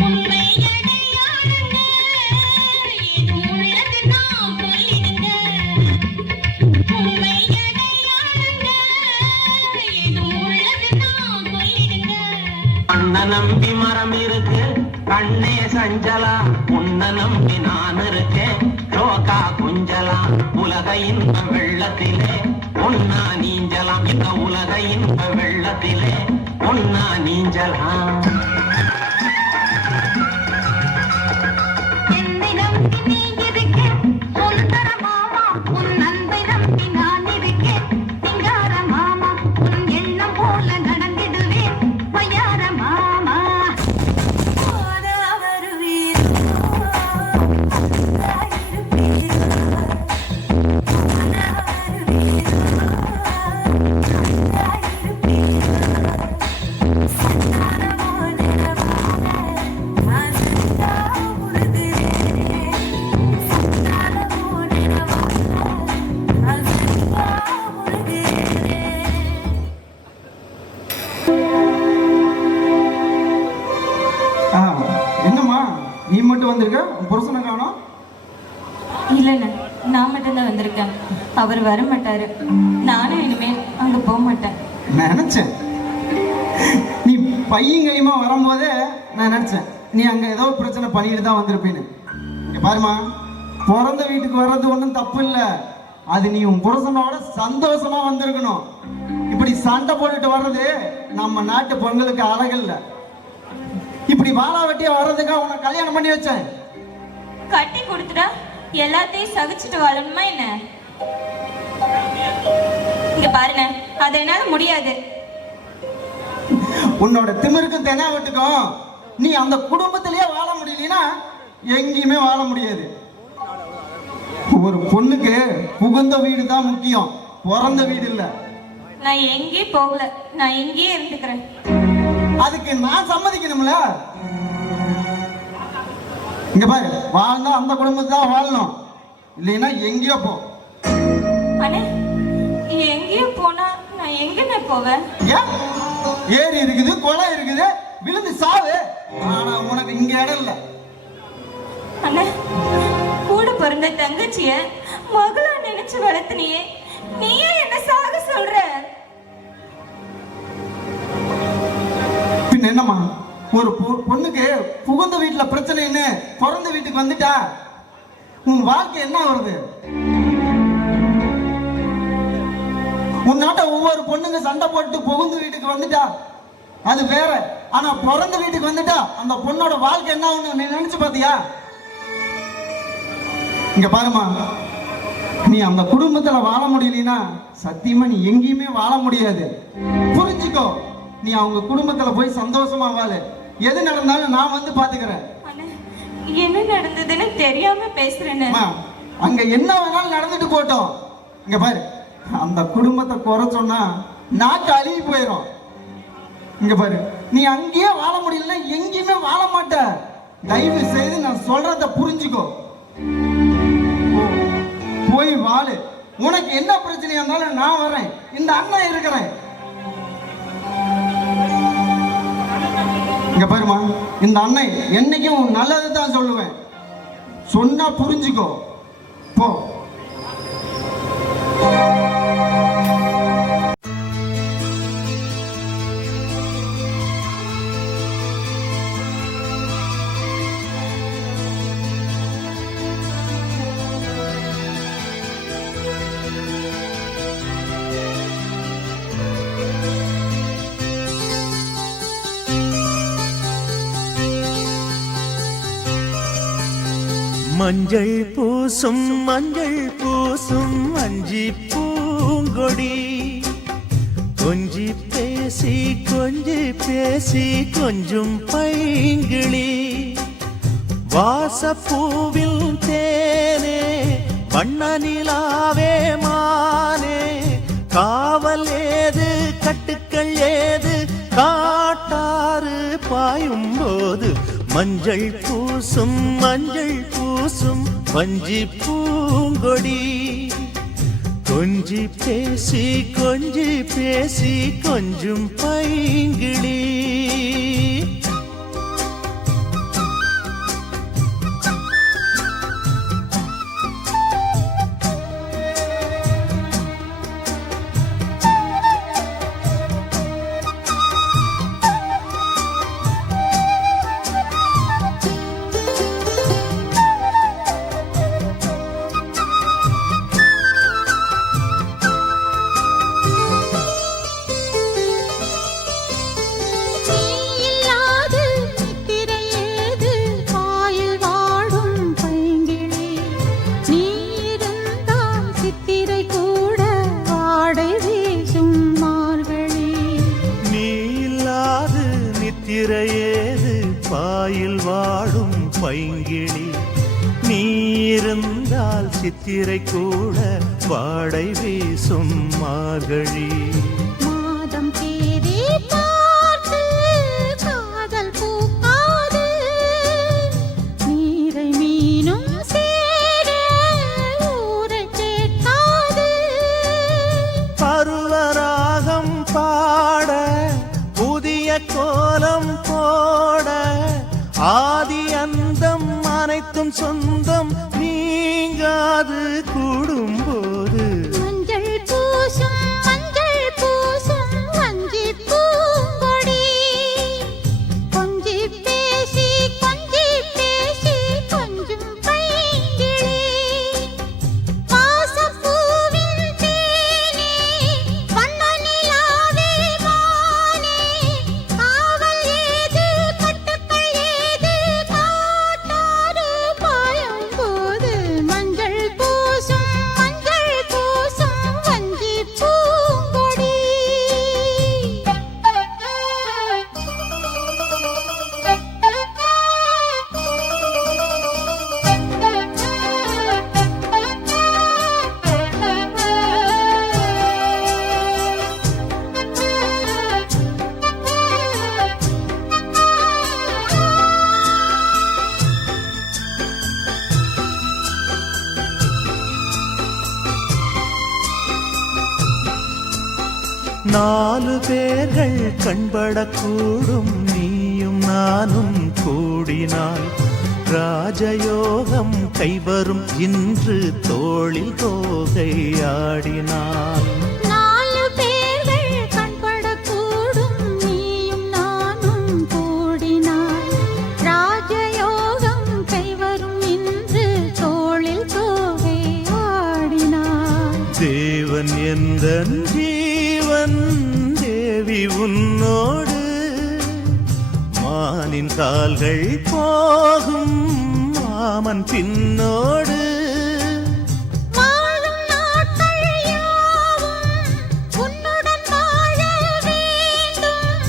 உண்மை அடையாளங்க எது உள்ளதுன்னா சொல்லிடுங்க. உண்மை அடையாளங்க எது உள்ளதுன்னா சொல்லிடுங்க. அண்ண நம்பி மரம் இருக்கு கண்ணே சஞ்சலா, உன்ன நம்பி நான் இருக்கேன் ரோகா குஞ்சலா. உலக இன்ப வெள்ளத்திலே ஒன்னா நீஞ்சலாம், இந்த உலக இன்ப வெள்ளத்திலே ஒன்னா நீஞ்சலாம். என்னை நம்பி நீ இருக்க சுந்தர மாமா, உன் அன்பை நம்பி நான் இருக்கேன் சிங்கார மாமா. உன் எண்ணம் போல நடந்திடுவேன் பையார மாமா. என்னம்மா நீ மட்டும் வந்திருக்க, உன் புருஷனை காணோம்? இல்லைண்ணே, நான் மட்டும்தான் வந்திருக்கேன். அவர் வர மாட்டாரு. நானும் இனிமேல் அங்க போக மாட்டேன். நான் நினைச்சேன் நீ பையன் கையுமா வரும்போதே நான் நினைச்சேன் நீ அங்க ஏதோ பிரச்சனை பண்ணிட்டு தான் வந்திருப்பேன்னு. இங்க பாருமா, பிறந்த வீட்டுக்கு வர்றது ஒன்றும் தப்பு இல்லை. அது நீ உன் புருஷனோட சந்தோஷமா வந்திருக்கணும். இப்படி சண்டை போட்டுட்டு வர்றது நம்ம நாட்டு பொங்கலுக்கு அழகில்ல. இப்படி வாழா வெட்டியா வர்றதுக்காக உன்னை கல்யாணம் பண்ணி வச்சேன். கட்டி கொடுத்துட்டா எல்லாத்தையும் சகிச்சுட்டு வாழணுமா என்ன? இங்க பாருங்க, அது என்னால முடியாது. உன்னோட திமிருக்கும் தெனாவட்டுக்கும் நீ அந்த குடும்பத்திலேயே வாழ முடியலனா எங்கேயுமே வாழ முடியாது. ஒரு பொண்ணுக்கு புகுந்த வீடு தான் முக்கியம், பிறந்த வீடு இல்ல. நான் எங்கேயும் போகல, நான் இங்கேயே இருந்துக்கிறேன். அதுக்கு நான் சம்மதிக்கணும்ல. இங்க பாரு, வாழ்ந்தா அந்த குடும்பத்தை தான் வாழணும், இல்லைன்னா எங்கேயோ போ. அண்ணே, எங்கேயோ போனா நான் எங்கன்னு போவேன்? ஏன்? ஏரி இருக்குது, குளம் இருக்குது, விழுந்து சாவு. ஆனா உனக்கு இங்க இடம் இல்ல. அண்ணே, கூட பிறந்த தங்கச்சிய மகளா நினைச்சு வளர்த்தனியே, நீயே என்ன சாக சொல்ற? பின்ன என்னம்மா, ஒரு பொண்ணுக்கு புகுந்த வீட்டுல பிரச்சனைன்னு பிறந்த வீட்டுக்கு வந்துட்டா உன் வாழ்க்கை என்ன வருது? உன்னாட்ட ஒவ்வொரு பொண்ணுங்க சண்டை போட்டு புகுந்த வீட்டுக்கு வந்துட்டா அது வேற. ஆனா பிறந்த வீட்டுக்கு வந்துட்டா அந்த பொண்ணோட வாழ்க்கை என்ன ஆகும்னு நீ நினைச்சு பாத்தியா? இங்க பாருமா, நீ அந்த குடும்பத்துல வாழ முடியலனா சத்தியமா நீ எங்கேயுமே வாழ முடியாது. புரிஞ்சுக்கோ. நீ அவங்க குடும்பத்துல போய் சந்தோஷமா வாழு. எது நடந்தாலும் நான் வந்து பாத்துக்கிறேன். என்ன நடந்ததுன்னு தெரியாம பேசுறேன்னு. அங்க என்ன வேணாலும் நடந்துட்டு போட்டோம். இங்க பாரு, அந்த குடும்பத்தை குறை சொன்னா நாக்கு அழுகி போயிடும். இங்க பாரு, நீ அங்கேயே வாழ முடியல, எங்கேயுமே வாழ மாட்ட. தயவு செய்து நான் சொல்றத புரிஞ்சுக்கோ. போய் வாழு. உனக்கு என்ன பிரச்சனையா இருந்தாலும் நான் வரேன். இந்த அண்ணன் இருக்கிறேன். இங்க பாருமா, இந்த அண்ணன் என்னைக்கும் நல்லது தான் சொல்லுவேன். சொன்னா புரிஞ்சுக்கோ. போ. மஞ்சள் பூசும் அஞ்சி பூங்கொடி, கொஞ்சி பேசி கொஞ்சும் பைங்கிளி, வாசப்பூவில் தேனே வண்ண நிலாவே மானே, காவல் ஏது கட்டுக்கள் ஏது காட்டாறு பாயும் போது, மஞ்சள் பூசும் வஞ்சி பூங்கொடி, கொஞ்சி பேசி கொஞ்சும் பைங்கிளி. திரையேது பாயில் வாடும் பைங்கிளி, நீ இருந்தால் சித்திரை கூட வாடை வீசும் மார்கழி. மாதம் தேதி பார்த்து காதல் பூக்காது, நீரை மீனும் சேர ஊரை கேட்காது, பருவராகம் பாட புதிய கோலம் போட, ஆதி அந்தம் அனைத்தும் சொந்தம் நீங்காது கூடும்போது, மஞ்சள் பூசும் வஞ்சி பூங்கொடி, கொஞ்சி பேசி கொஞ்சும் பைங்கிளி, வாசப்பூவின் தேனே வண்ண நிலாவே மானே, காவல் ஏது கட்டுக்கள் ஏது காட்டாறு பாயும் போது, மஞ்சள் பூசும் வஞ்சி பூங்கொடி. நாலு பேர்கள் கண்படக்கூடும் நீயும் நானும் கூடினால், ராஜயோகம் கைவரும் இன்று தோளில் தோகை ஆடினாள். நாலு பேர்கள் கண்படக்கூடும் நீயும் நானும் கூடினால், பின்னோடு மானின் கால்கள் போகும் மாமன் பின்னோடு வாழும் நாட்கள் யாவும் உன்னுடன் வாழ வேண்டும்.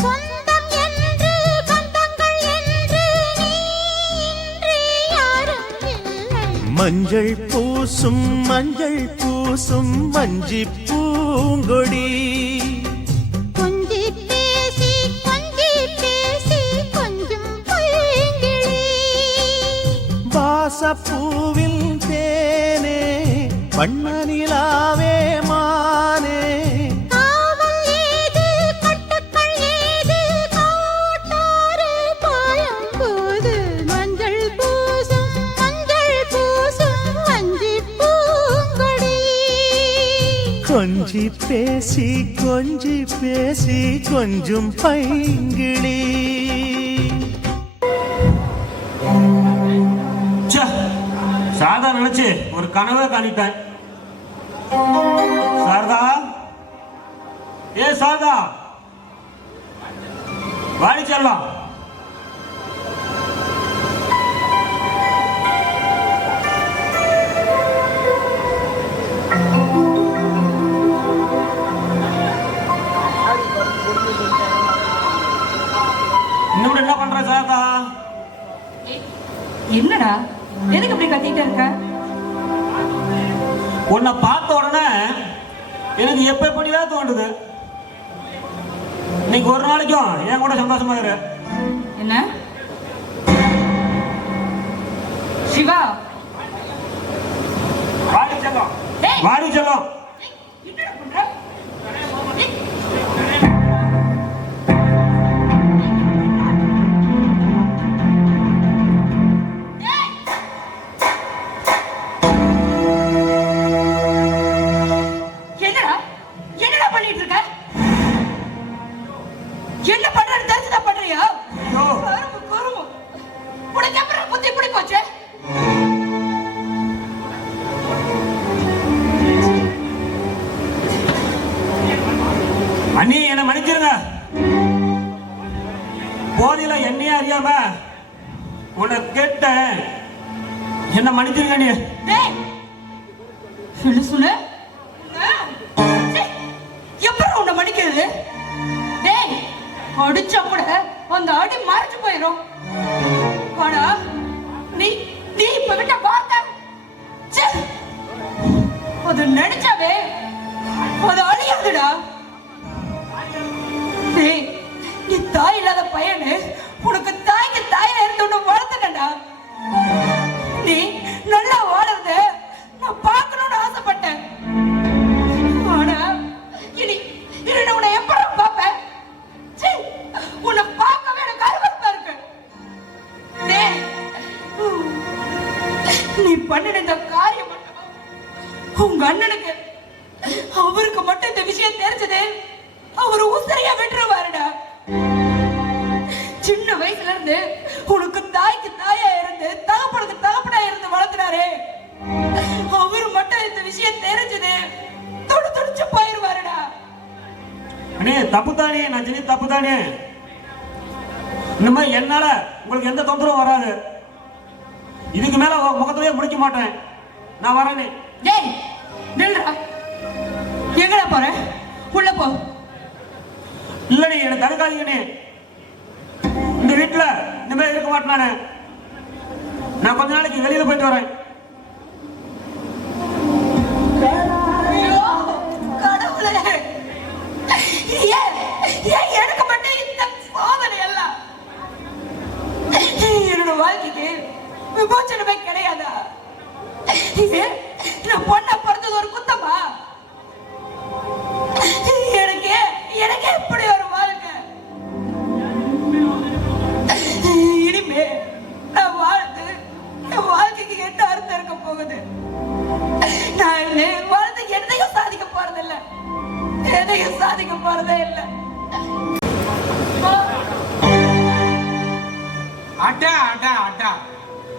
சொந்தம் என்று பந்தங்கள் என்று நீ இன்றி யாரும் இல்லை. மஞ்சள் பூசும் மஞ்சி பூங்கொடி கொஞ்சி பேசி கொஞ்சம் பைங்கிளி. வாசப்பூவில் தேனே வண்ணனிலாவே மானே காவல் ஏது கட்டுக்கள் ஏது காட்டாறு பாயும் போது மஞ்சள் பூசும் வஞ்சி பூங்கொடி. கொஞ்சி பேசி கொஞ்சம் பைங்கிளி. சாரதா நினைச்சு ஒரு கனவே காணிட்டேன். சாரதா, ஏ சாரதா, வாடி செல்லம். இன்னும் என்ன பண்ற சாரதா? என்னடா எதுக்கு இப்படி கத்திட்டு இருக்க? உன்னை பார்த்த உடனே எனக்கு எப்ப எப்படிதான் தோன்றுது. இன்னைக்கு ஒரு நாளைக்கும் என் கூட சந்தோஷமா இரு. என்ன சிவா? வாடி செல்லம், வாடி செல்லம். என்னடா பண்ற? என்னடா பண்ணிட்டு இருக்க? என்ன பண்றது தெரிஞ்சுதான் பண்றியா? கரும்பு உனக்கு அப்புறம் புத்தி இப்படி போச்சு. அண்ணி என்ன மன்னிச்சிருங்க. போதில என்னையே அறியாம உன்னை கேட்டேன். என்ன மன்னிச்சிருங்க நீ. சொல்லு எப்படி உன்னை மன்னிக்கிறது? டேய், அடிச்சா கூட அந்த அடி மறைச்சு போயிடும். ஆனா நீ இப்ப விட்ட வார்த்தை அது நினைச்சாவே அது அழியாதுடா. டேய், நீ தாய் இல்லாத பையனு உனக்கு தாய்க்கு தாயா இருந்து உன்னை வளர்த்துட்டா. நீ நல்லா வாழறத நான் பார்க்கணும்னு ஆசைப்பட்டேன். ஆனா இனி நான் உன்னை எப்படி பார்ப்பேன்? உன்னை பார்க்கவே எனக்கு அருவருப்பா இருக்கு. டேய், நீ பண்ணின இந்த காரியம் மட்டும் உங்க அண்ணனுக்கு அவருக்கு மட்டும் இந்த விஷயம் தெரிஞ்சது அவர் உசிரியா விட்டுருவாருடா. சின்ன வயசுல இருந்து உனக்கு தாய்க்கு தாயா இருந்து தகப்பனுக்கு தகப்பனா இருந்து வளர்த்துனாரே, அவரு மட்டும் இந்த விஷயம் தெரிஞ்சது துடிச்சு போயிருவாருடா. அண்ணே தப்புதானே, நான் செஞ்ச தப்புதானே. இந்த மாதிரி என்னால உங்களுக்கு எந்த தொந்தரவும் வராது. இதுக்கு மேல முகத்திலேயே முடிக்க மாட்டேன். நான் வரேனே. டேய் நில்றா. எங்கடா போற? உள்ள போ. இல்லடி, என்ன தடுக்காதீங்கண்ணே. இந்த வீட்டுல இந்த மாதிரி இருக்க மாட்டேன் நானு. நான் கொஞ்ச நாளைக்கு வெளியில போயிட்டு வரேன். ஐயோ கடவுளே, ஏன் எனக்கு மட்டும் இந்த சோதனை எல்லாம்? என்னோட வாழ்க்கைக்கு விமோச்சனமே கிடையாதா? நான் பொண்ண பிறந்தது ஒரு குத்தமா? எனக்கு எப்படி ஒரு வாழ்க்கை? இனிமே நான் வாழ்ந்து என் வாழ்க்கைக்கு என்ன அர்த்தம் இருக்க போகுது? நான் வாழ்ந்து எதையும் சாதிக்க போறதில்லை. எதையும் சாதிக்க போறதே இல்லை. அட்டா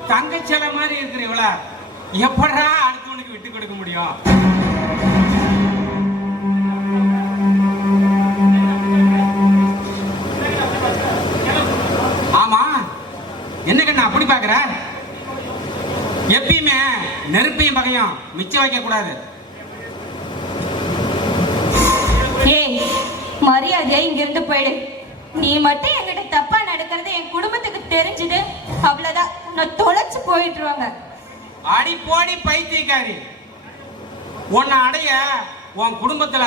தங்கச்சில மாதிரி இருக்கிறவள எப்படா அடுத்தவனுக்கு விட்டு கொடுக்க முடியும்? பாக்குற? எப்பயுமே நெருப்பையும் பகையும் மிச்சம் வைக்க கூடாது. ஏய், மரியாதையா இங்க இருந்து போயிடு. நீ மட்டும் என்கிட்ட தப்பா நடக்கிறது என் குடும்பத்துக்கு தெரிஞ்சது, அவ்வளவுதான். நான் தொலைச்சு போயிட்டுருவாங்க. அடி போடி பைத்தியக்காரி, உன்னை அடைய உன் குடும்பத்துல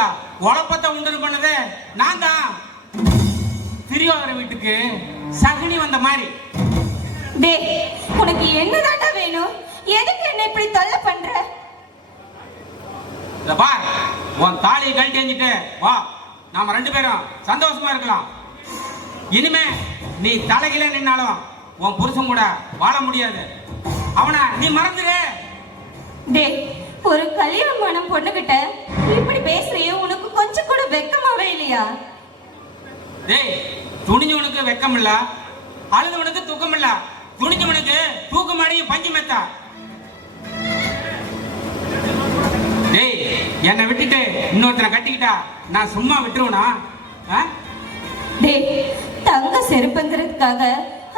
உழப்பத்தை உண்டு பண்ணது நான் தான். திரியோதர வீட்டுக்கு சகுனி வந்த மாதிரி. டேய், உனக்கு என்னதாண்டா வேணும்? எதுக்கு என்ன இப்படி தொல்லை பண்ற? பா, உன் தாலியை கழட்டி எஞ்சிட்டு வா, நாம 2 பேரும் சந்தோஷமா இருக்கலாம். இனிமே நீ தலைகில நின்னாலும் உன் புருஷன் கூட வாழ முடியாது. அவனை நீ மறந்துடு. டேய், ஒரு கல்யாணமான பொண்ணுகிட்ட இப்படி பேசுறியே, உனக்கு கொஞ்சம் கூட வெக்கமாவே இல்லையா? டேய், துணிஞ்சவனுக்கு வெக்கம் இல்ல, அழுதவனுக்கு தூக்கம் இல்ல. துணிஞ்சவனுக்கு தூக்கம் அடியும் பஞ்சு மெத்தா. டேய், என்னை விட்டுட்டு இன்னொருத்தனை கட்டிக்கிட்டா நான் சும்மா விட்டுருவனா? டேய், தங்க செருப்புங்கிறதுக்காக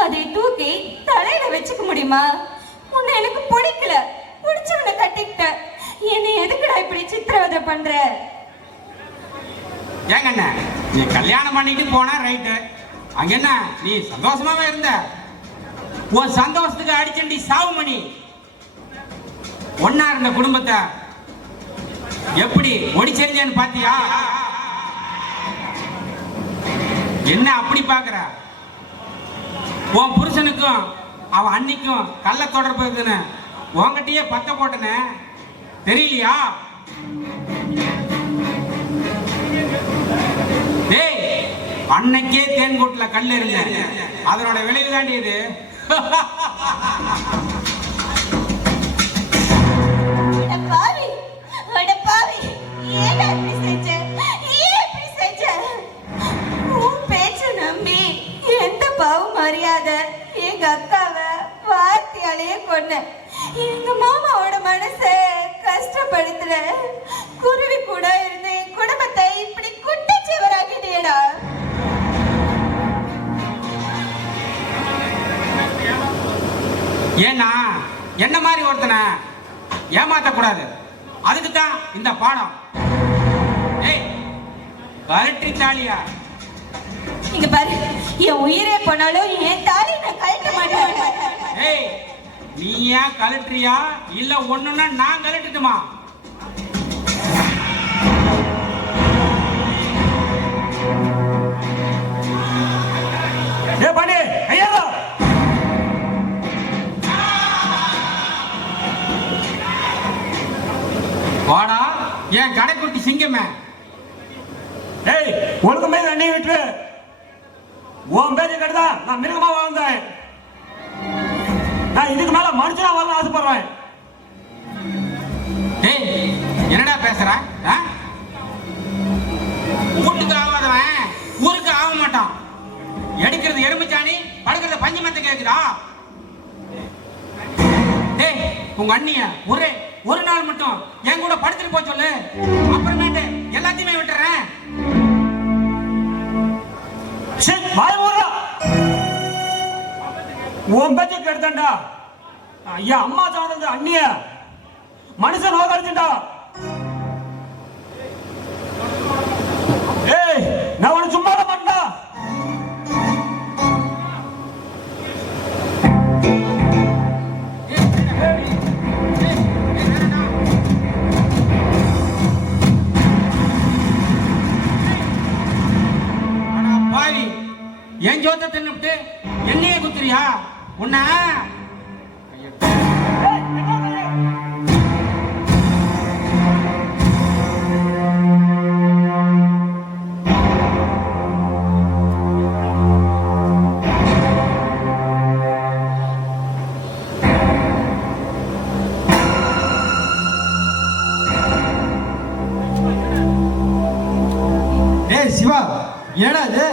அதை தூக்கி தலையில வச்சுக்க முடியுமா? உன்னை எனக்கு பிடிக்கல, பிடிச்சவனை கட்டிக்கிட்ட. என்னை எதுக்குடா இப்படி சித்திரவதை பண்ற? ஏங்கண்ண, நீ கல்யாணம் பண்ணிட்டு போனா ரைட்டு, அங்க என்ன நீ சந்தோஷமாவே இருந்த? உன் சந்தோஷத்துக்கு அடிச்சண்டி சாவு மணி. ஒன்னா இருந்த குடும்பத்தை எப்படி ஒடிச்செறிஞ்சேன்னு பாத்தியா? என்ன அப்படி பாக்குற? உன் புருஷனுக்கும் அவன் அன்னிக்கும் கள்ள தொடர்பு இருக்குன்னு உங்ககிட்டயே பத்த போட்டனே, தெரியலையா? டேய், அன்னைக்கே தேன்கூட்டுல கல் இருந்த, அதனோட விளைவு தாண்டி இது. ஏன் இப்படி செஞ்ச? ஏன் இப்படி செஞ்ச? உன் பேச்ச நம்பி எந்த பாவ மரியாதை எங்க அக்காவை வார்த்தையாலேயே கொன்ன. எங்க மாமாவோட மனசை கஷ்டப்படுத்துற குருவி கூட இருந்து என் குடும்பத்தை இப்படி குட்டிச்சுவராக்கிட்டேடா. ஏன்னா என்ன மாதிரி ஒருத்தனை ஏமாத்தக்கூடாது, அதுக்கு தான் இந்த பாடம். ஏய், கலெக்டரி தாலியா? இங்க பாரு, என் உயிரே போனாலும் என் தாலி நான் கழட்ட மாட்டேன். ஏய், நீ ஏன் கலெக்டரியா இல்ல ஒண்ணுன்னா நான் கலெக்டட்டுமா? ஏ பாண்டி, ஐயா வாடா என் கடைக்குட்டி சிங்கமே. ஏய், உனக்கு மேல அண்ணி விட்டு உன் பேரு கட்டுதா நான் மிருகமா வாழ்ந்தேன். நான் இதுக்கு மேல மனுஷனா வாழ ஆசைப்படுறேன். ஏய், என்னடா பேசுற? வீட்டுக்கு ஆகாதவன் ஊருக்கு ஆக மாட்டான். எடுக்கிறது எறும்புச்சாணி, படுக்கிறது பஞ்சு மெத்த கேக்குதா? டேய், உங்க அண்ணிய ஒரு நாள் மட்டும் என் கூட படுத்துட்டு போக சொல்லு, அப்புறமேட்டு எல்லாத்தையுமே விட்டுறேன். உன் பேச்ச கெடுத்தாண்டா. ஐயா, அம்மா சாதந்த அண்ணிய மனுஷன் நோக்கடிச்சுட்டா. ஏய், நான் உனக்கு சும்மா மாட்டா. என் ஜோத்த தின்னுட்டு என்னையே குத்துறியா? உன்ன ஏய் சிவா, ஏடா இது?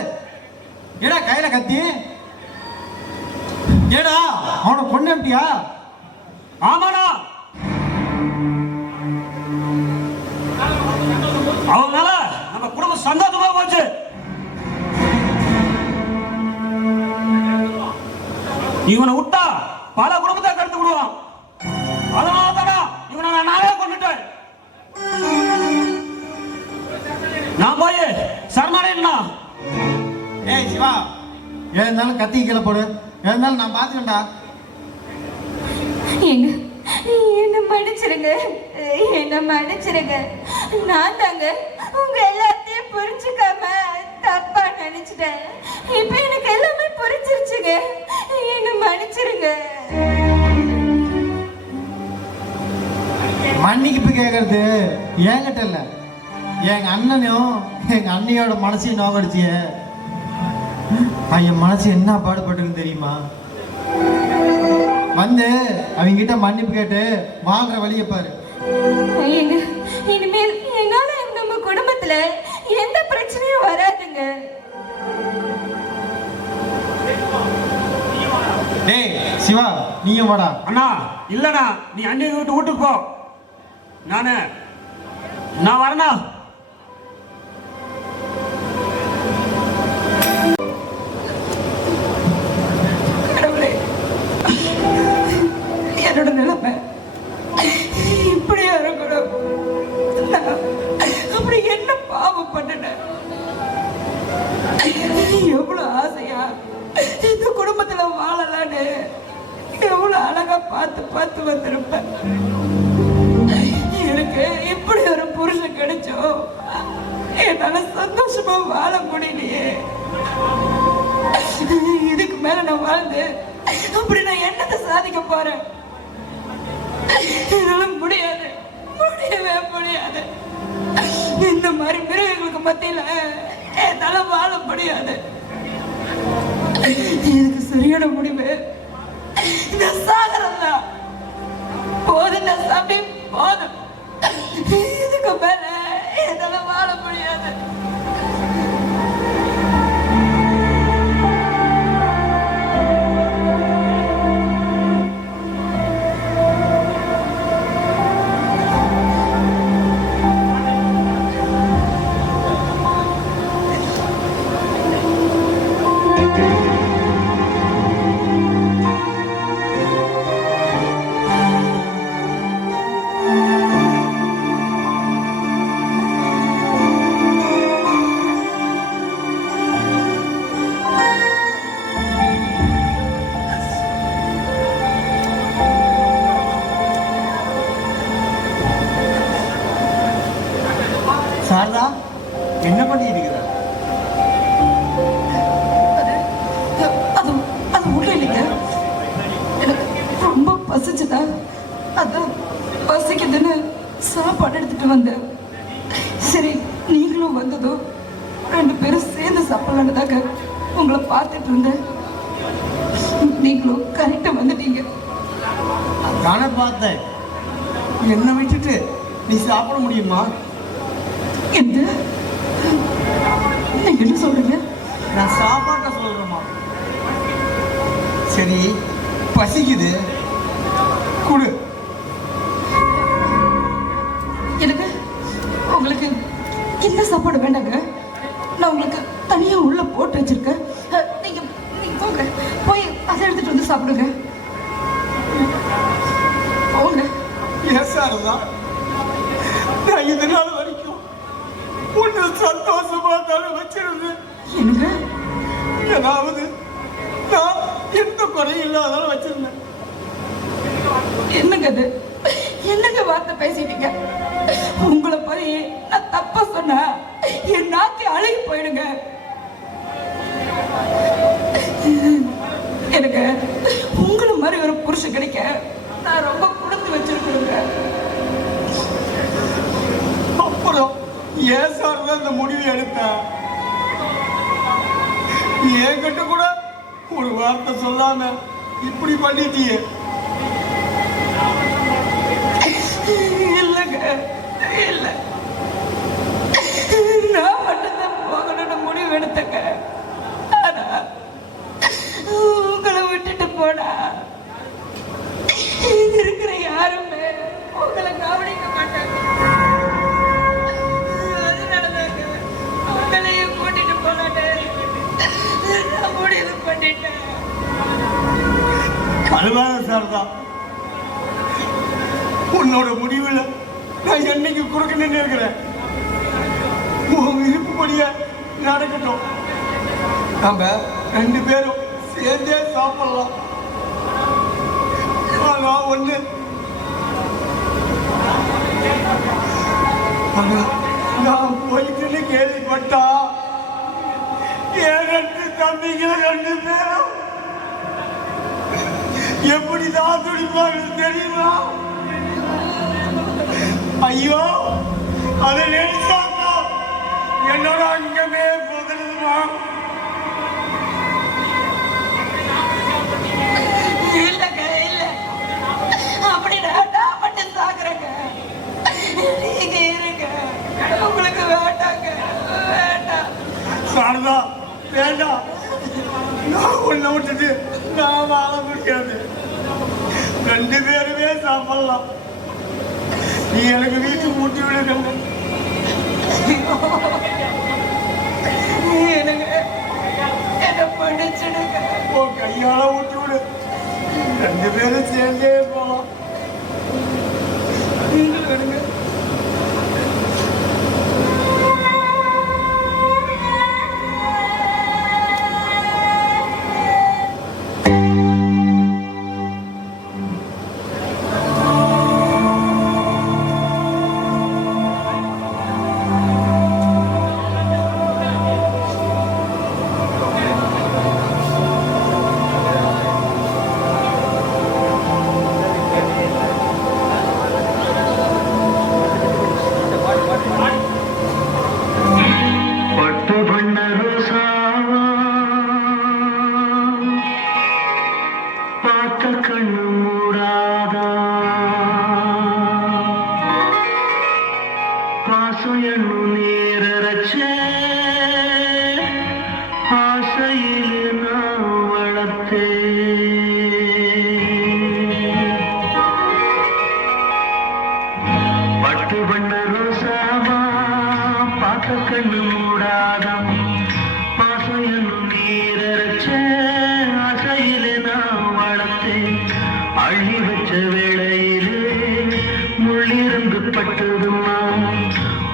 ஏடா கையில கத்தி? ஏடா அவனை கொண்டுட்டியா? ஆமாடா, அவனால நம்ம குடும்பம் சந்தோஷமா போச்சு. இவனை விட்டா பல குடும்பத்தை கெடுத்து விடுவான். அதனால தானா இவனை நானே கொண்டுட்டேன். நான் போய் சரணடைனா. ஏய் சிவா, இருந்தாலும் கத்தி கீழே போடு. இருந்தாலும் நான் பார்த்துக்கண்டா. ஏங்க என்ன மன்னிச்சிருங்க, என்ன மன்னிச்சிருங்க. நான் தாங்க உங்க எல்லாத்தையும் புரிஞ்சுக்காம தப்பா நினைச்சிட்டேன். இப்ப எனக்கு எல்லாமே புரிஞ்சிருச்சுங்க. என்ன மன்னிச்சிருங்க. மன்னிப்பு கேட்கறது என்கிட்ட இல்ல, எங்க அண்ணனையும் எங்க அண்ணியோட மனசையும் நோக்கடிச்சிய. என் மனசு என்ன பாடுபட்டுன்னு தெரியுமா? வந்து அவங்க கிட்ட மன்னிப்பு கேட்டு வாழ்ற வழியை பாரு. ஏங்க இனிமேல் என்னால நம்ம குடும்பத்துல எந்த பிரச்சனையும் வராதுங்க. டேய் சிவா, நீயும் வாடா. அண்ணா இல்லண்ணா, நீ அண்ணி வீட்டுக்கு போ. நான் வரேண்ணா. என்னோட நிலைமை இப்படியா இருக்கணும்? அப்படி என்ன பாவம் பண்ணினேன்? எவ்வளவு ஆசையா இந்த குடும்பத்துல வாழலான்னு எவ்வளவு அழகா பார்த்து பார்த்து வந்திருப்பேன். எனக்கு இப்படி ஒரு புருஷன் கிடைச்சோ என்னால சந்தோஷமா வாழ முடியலையே. இதுக்கு மேல நான் வாழ்ந்து அப்படி நான் என்னத்தை சாதிக்க போறேன்? என்னால முடியாது, முடியவே முடியாது. இந்த மாதிரி மிருகங்களுக்கு மத்தியில என்னால வாழ முடியாது. இதுக்கு சரியான முடிவு நான் சாகரம்தா. போதும், நான் சாப்பிட்டு போதும். இதுக்கு மேல என்னால வாழ முடியாது. சாரதா, என்ன பண்ணிட்டு இருக்கிற? அது உள்ள இல்லைங்க. எனக்கு ரொம்ப பசிச்சுதா, அதான் பசிக்குதுன்னு சாப்பாடு எடுத்துட்டு வந்தேன். சரி, நீங்களும் வந்ததும் 2 பேரும் சேர்ந்து சாப்பிடலான்னு உங்களை பார்த்துட்டு இருந்தேன். நீங்களும் கரெக்டா வந்துட்டீங்க. நானே பார்த்தேன். என்னை விட்டுட்டு நீ சாப்பிட முடியுமா? என்ன நீங்க என்ன சொல்றீங்க? நான் சாப்பாட்ட சொல்றேம்மா. சரி, பசிக்குது, குடு. எனக்கு உங்களுக்கு என்ன சாப்பாடு வேண்டாங்க. நான் உங்களுக்கு தனியா உள்ள போட்டு வச்சிருக்கேன். நீங்க போங்க, போய் அதை எடுத்துட்டு வந்து சாப்பிடுங்க. போங்க. ஏன் சாரதா, நான் இது நாள் வரைக்கும் உன்னை சந்தோஷமா தானே வச்சிருந்தேன். என்னங்க? ஏதாவது நான் எந்த குறையும் இல்லாதாலும் வச்சிருந்தேன். என்னங்க அது? என்னங்க வார்த்தை பேசிட்டீங்க? உங்களை போய் நான் தப்பா சொன்னா என் நாக்கு அழுகி போயிடுங்க. எனக்கு உங்களை மாதிரி ஒரு புருஷன் கிடைக்க நான் ரொம்ப கொடுத்து வச்சிருக்கேங்க. அப்புறம் ஏன் சார் தான் இந்த முடிவு எடுத்தேன்? என்கிட்ட கூட ஒரு வார்த்தை சொல்லாம இப்படி பண்ணிட்டியே. இல்லைங்க, இல்லை. நான் மட்டும்தான் போகணும்னு முடிவு எடுத்தேங்க. ஆனா உங்களை விட்டுட்டு போனா இருக்கிற யாருமே உங்களை கவனிக்க மாட்டாங்க. அதனாலதாங்க உங்களையும் கூட்டிட்டு போனாட்டு நான் முடிவு பண்ணிட்டேன். அழுவாத சாரதா, உன்னோட முடிவில் நான் என்னைக்கு குறுக்க நின்று இருக்கிறேன். உன் விருப்பப்படிய நடக்கட்டும். நம்ம 2 பேரும் சேர்ந்தே சாப்பிடலாம். ஆனா ஒண்ணு, நான் போயிட்டுன்னு கேள்விப்பட்டா என் 2 தம்பிங்க 2 பேரும் எப்படிதான் துடிப்பாங்க தெரியுமா? ஐயோ, அதை நினைச்சாக்கா என்னோட அங்கமே போதுமா? இல்லைங்க, இல்லை. அப்படி நான் மட்டும் சாகுறேங்க. நீங்க இருங்க, உங்களுக்கு வேண்டாங்க, வேண்டாம். சாரதா, வேண்டாம். நான் உன்னை விட்டுட்டு நான் வாழ முடியாது. 2 பேருமே சாப்பிடலாம். நீ எனக்கு வீட்டுக்கு ஊட்டி விடுங்க. என்ன படிச்சிடுங்க. உன் கையால ஊட்டி விடு. 2 பேரும் சேர்ந்தே போகலாம். நீங்களும் எடுங்க.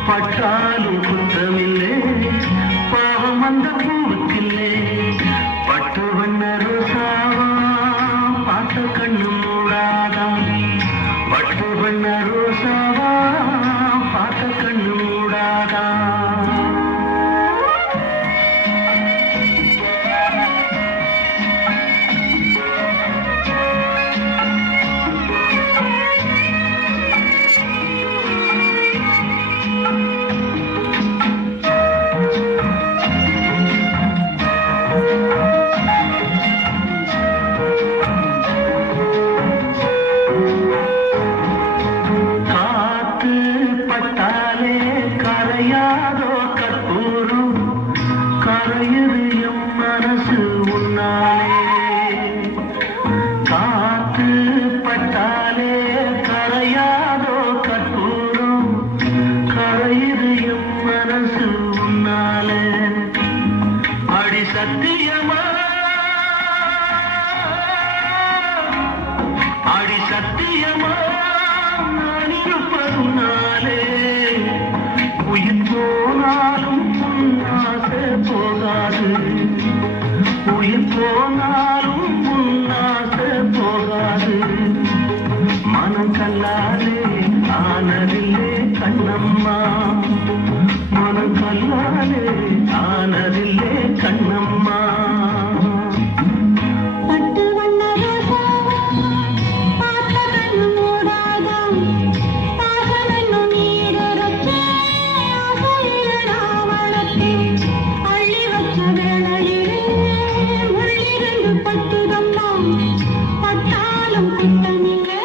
பட்டாலும் குற்றமில்லை, பாவம் அந்த பூவுக்கில்லை. பட்டு வண்ண ரோசாவா பார்த்த கண்ணு மூடாதான். பட்டு வண்ண ரோசாவா பார்த்த கண்ணு மூடாதான். பட்டாலும் குற்றமில்லை,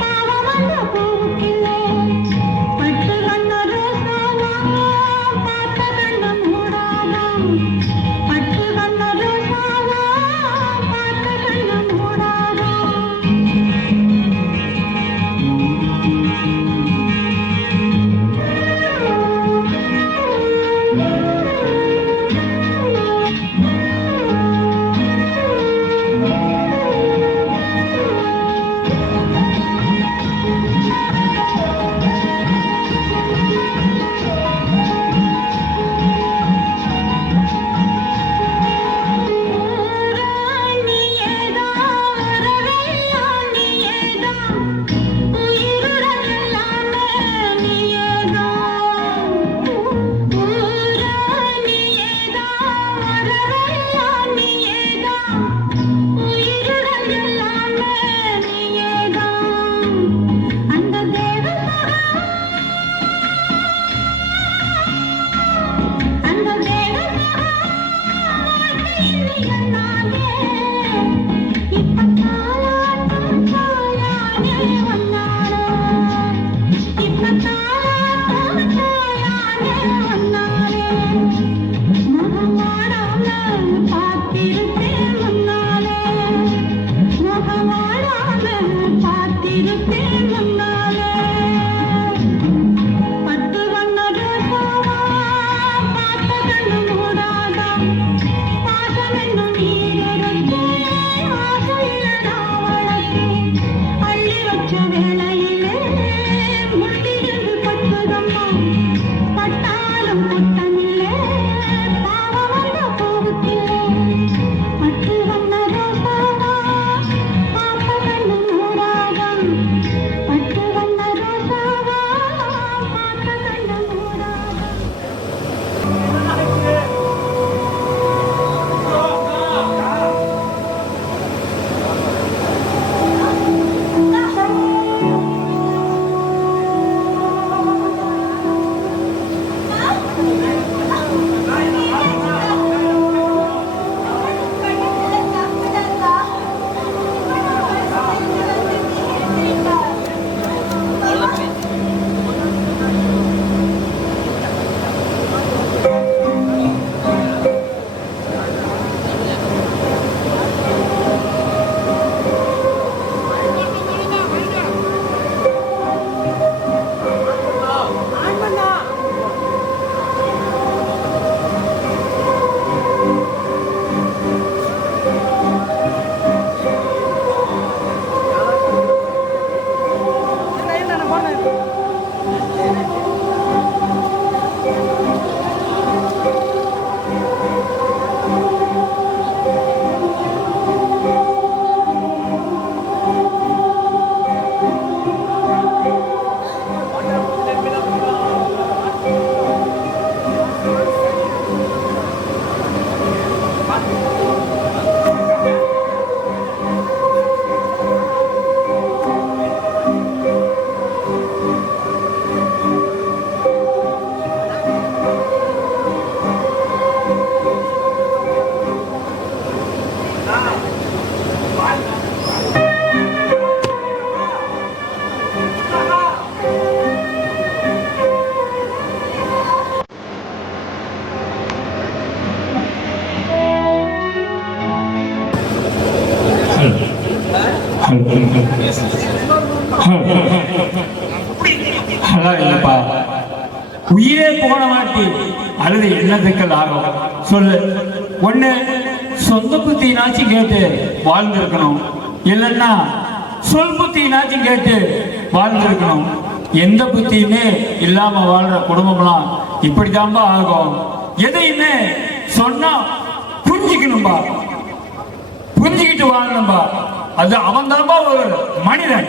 பாவம் அதான் இல்லப்பா, உயிரே போன மாட்டி அல்லது என்னதுக்கள் ஆகும் சொல்லு. ஒண்ணு சொந்த புத்தினாச்சும் கேட்டு வாழ்ந்திருக்கணும், இல்லைன்னா சொல் புத்தினாச்சும் கேட்டு வாழ்ந்திருக்கணும். எந்த புத்தியுமே இல்லாம வாழ்ற குடும்பம்லாம் இப்படித்தான்பா ஆகும். எதையுமே சொன்னா புரிஞ்சுக்கணும்பா, புரிஞ்சுக்கிட்டு வாழணும்பா. அது அவன் தான்பா ஒரு மனிதன்.